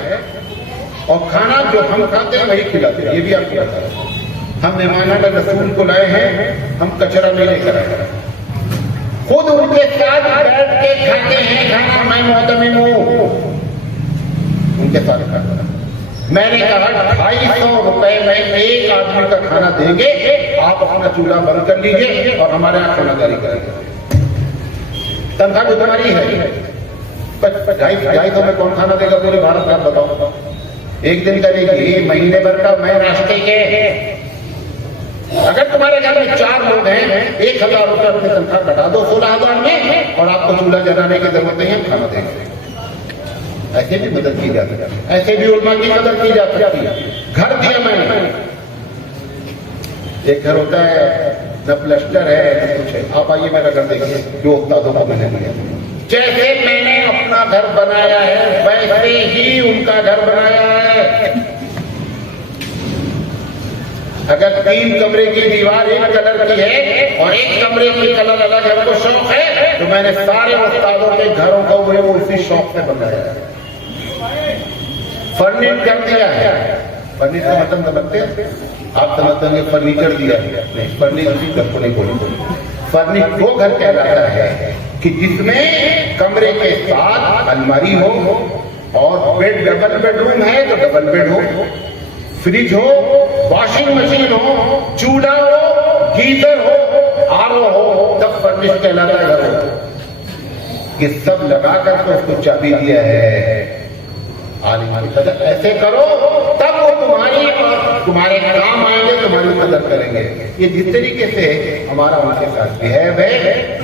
اور کھانا جو ہم کھاتے ہیں وہی کھلاتے ہیں. یہ بھی آپ کو بتا رہا ہوں, ہم مہمان رسول کو لائے ہیں, ہم کچرا نہیں لے کر آئے, خود ان کے ساتھ بیٹھ کے کھاتے ہیں کھانا. میں معتمن ہوں, ان کے ساتھ کھاتا. میں نے کہا 250 روپے میں ایک آدمی کا کھانا دیں گے, آپ اپنا چولہا بند کر لیجیے اور ہمارے یہاں کھانا داری کریں گے. تنخواہ جو تمہاری ہے 250 میں کون کھانا دے گا پورے بھارت کا, بتاؤ. ایک دن کرے گی, مہینے بھر کا میں ناشتے کے. اگر تمہارے گھر میں 4 لوگ ہیں, 1,000 روپے اپنی تنخواہ کٹا دو 16,000 میں, اور آپ کو چولہا جلانے کی ضرورت نہیں ہے, کھانا دیں گے. ایسے بھی مدد کی جاتی ہے, ایسے بھی علماء کی مدد کی جاتی ہے. گھر دیا میں نے, ایک گھر ہوتا ہے نہ پلسٹر ہے نہ کچھ ہے, آپ آئیے میرا گھر دیکھیے جو استادوں کو میں نے دیا. جیسے میں نے اپنا گھر بنایا ہے ویسے ہی ان کا گھر بنایا ہے. اگر 3 کمرے کی دیوار ایک کلر کی ہے اور ایک کمرے کی کلر الگ ہے, کو شوق ہے, تو میں نے سارے استادوں کے گھروں کو وہ اسی شوق سے بنایا ہے. فرنیچر کر دیا ہے. فرنیچر کا مطلب سمجھتے ہیں آپ؟ سمجھتے ہیں فرنیچر دیا ہے. نہیں, فرنیچر کو نہیں بولیں. فرنیچر وہ گھر کہلاتا ہے کہ جس میں کمرے کے ساتھ الماری ہو اور بیڈ, ڈبل بیڈ روم ہے تو ڈبل بیڈ ہو, فریج ہو, واشنگ مشین ہو, چولہا ہو, گیزر ہو, آر او ہو, تب فرنیچر کہلاتا ہے گھر. یہ سب لگا کر تو اس کو چابی دیا ہے. عالم کی قدر ایسے کرو تب وہ تمہاری اور تمہارے کام آئیں گے, تمہاری قدر کریں گے. یہ جس طریقے سے ہمارا ان کے ساتھ بہیو ہے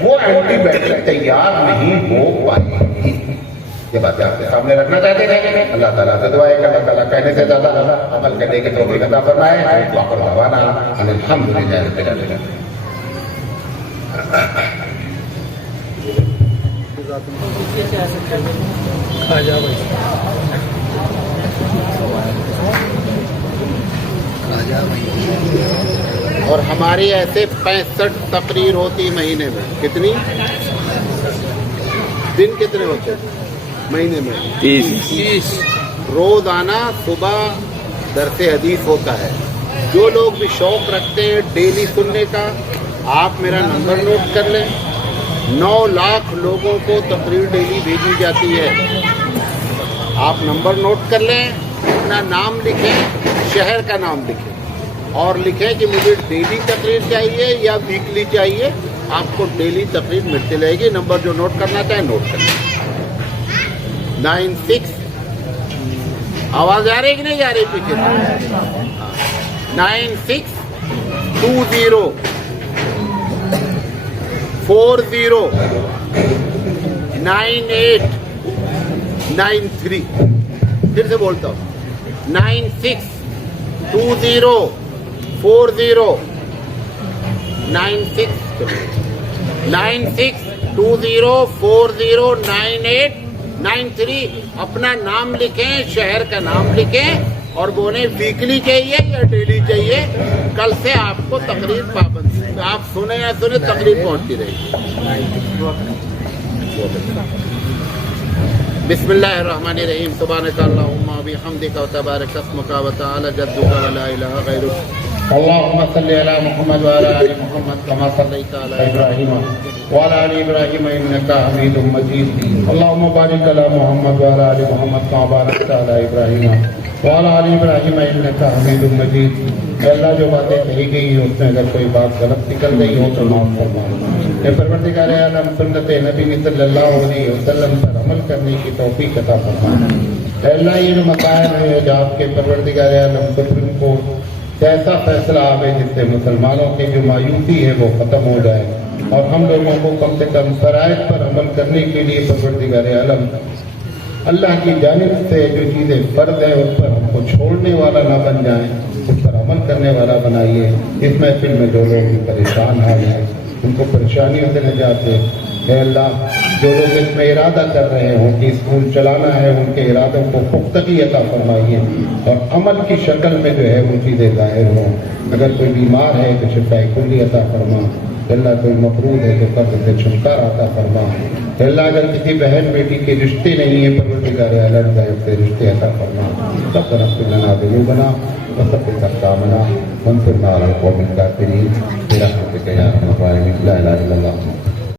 وہ اینٹی بیوٹک تیار نہیں ہو پائے گی. یہ باتیں آپ کے سامنے رکھنا چاہتے تھے. اللہ تعالیٰ سے دعا ہے کہ اللہ تعالیٰ کہنے سے زیادہ عمل کرنے کی توفیق عطا فرمائے. وآخر دعوانا ان الحمد للہ رب العالمین. اور ہماری ایسے 65 تقریر ہوتی مہینے میں. کتنی دن کتنے ہوتے مہینے میں؟ 30. روزانہ صبح درس حدیث ہوتا ہے. جو لوگ بھی شوق رکھتے ہیں ڈیلی سننے کا, آپ میرا نمبر نوٹ کر لیں. 9 لاکھ لوگوں کو تقریر ڈیلی بھیجی جاتی ہے. آپ نمبر نوٹ کر لیں, اپنا نام لکھیں, شہر کا نام لکھیں اور لکھیں کہ مجھے ڈیلی تقریر چاہیے یا ویکلی چاہیے. آپ کو ڈیلی تقریر ملتی رہے گی. نمبر جو نوٹ کرنا چاہیں نوٹ کر لیں. 96 آواز آ رہی ہے کہ نہیں آ رہی پیچھے؟ 9620 40 9893. پھر سے بولتا ہوں, 9620 40 9893. اپنا نام لکھیں, شہر کا نام لکھیں اور بولیں ویکلی چاہیے یا ڈیلی چاہیے. کل سے آپ کو تقریر پابند, آپ سنیں یا سنیں تقریر پہنچتی رہے گی. بسم اللہ الرحمن الرحیم. سبحانک اللہم و بحمدک و تبارک اسمک و تعالی جدک و لا الہ غیرک. اللهم صل على محمد وعلى ال محمد كما صليت على ابراهيم وعلى ال ابراهيم انك حميد مجيد. اللهم بارك على محمد وعلى ال محمد كما باركت على ابراهيم وعلى ال ابراهيم انك حميد مجيد. اے اللہ, جو باتیں کہی گئی ہیں اس میں اگر کوئی بات غلط نکل گئی ہو تو معاف فرما. اے پروردگار عالم, سنت نبی صلی اللہ علیہ وسلم پر عمل کرنے کی توفیق عطا فرما. اے اللہ, یہ جو مسائل ہیں جو آپ کے پروردگار عالم سپریم کورٹ ایسا فیصلہ آوے جس سے مسلمانوں کی جو مایوسی ہے وہ ختم ہو جائے اور ہم لوگوں کو کم سے کم فرائض پر عمل کرنے کے لیے پروردگار عالم اللہ کی جانب سے جو چیزیں فرض ہیں اس پر ہم کو چھوڑنے والا نہ بن جائیں, اس پر عمل کرنے والا بنائیے. اس محفل میں جو لوگ بھی پریشان حال ہیں ان کو پریشانیوں سے نجات دے. اے اللہ, جو لوگ اس میں ارادہ کر رہے ہوں کہ اسکول چلانا ہے ان کے ارادوں کو پختگی عطا فرمائیے اور عمل کی شکل میں جو ہے وہ چیزیں ظاہر ہوں. اگر کوئی بیمار ہے تو شفا کلی عطا فرما. اللہ, کوئی مقروض ہے تو قرض سے چھٹکارا عطا فرما. اللہ, اگر کسی بہن بیٹی کے رشتے نہیں ہیں پروردگار عالم سے رشتے عطا فرما. ربنا اغفر لنا ذنوبنا وثبت اقدامنا وانصرنا على القوم الكافرين برحمتك يا ارحم الراحمين. لا اله الا الله.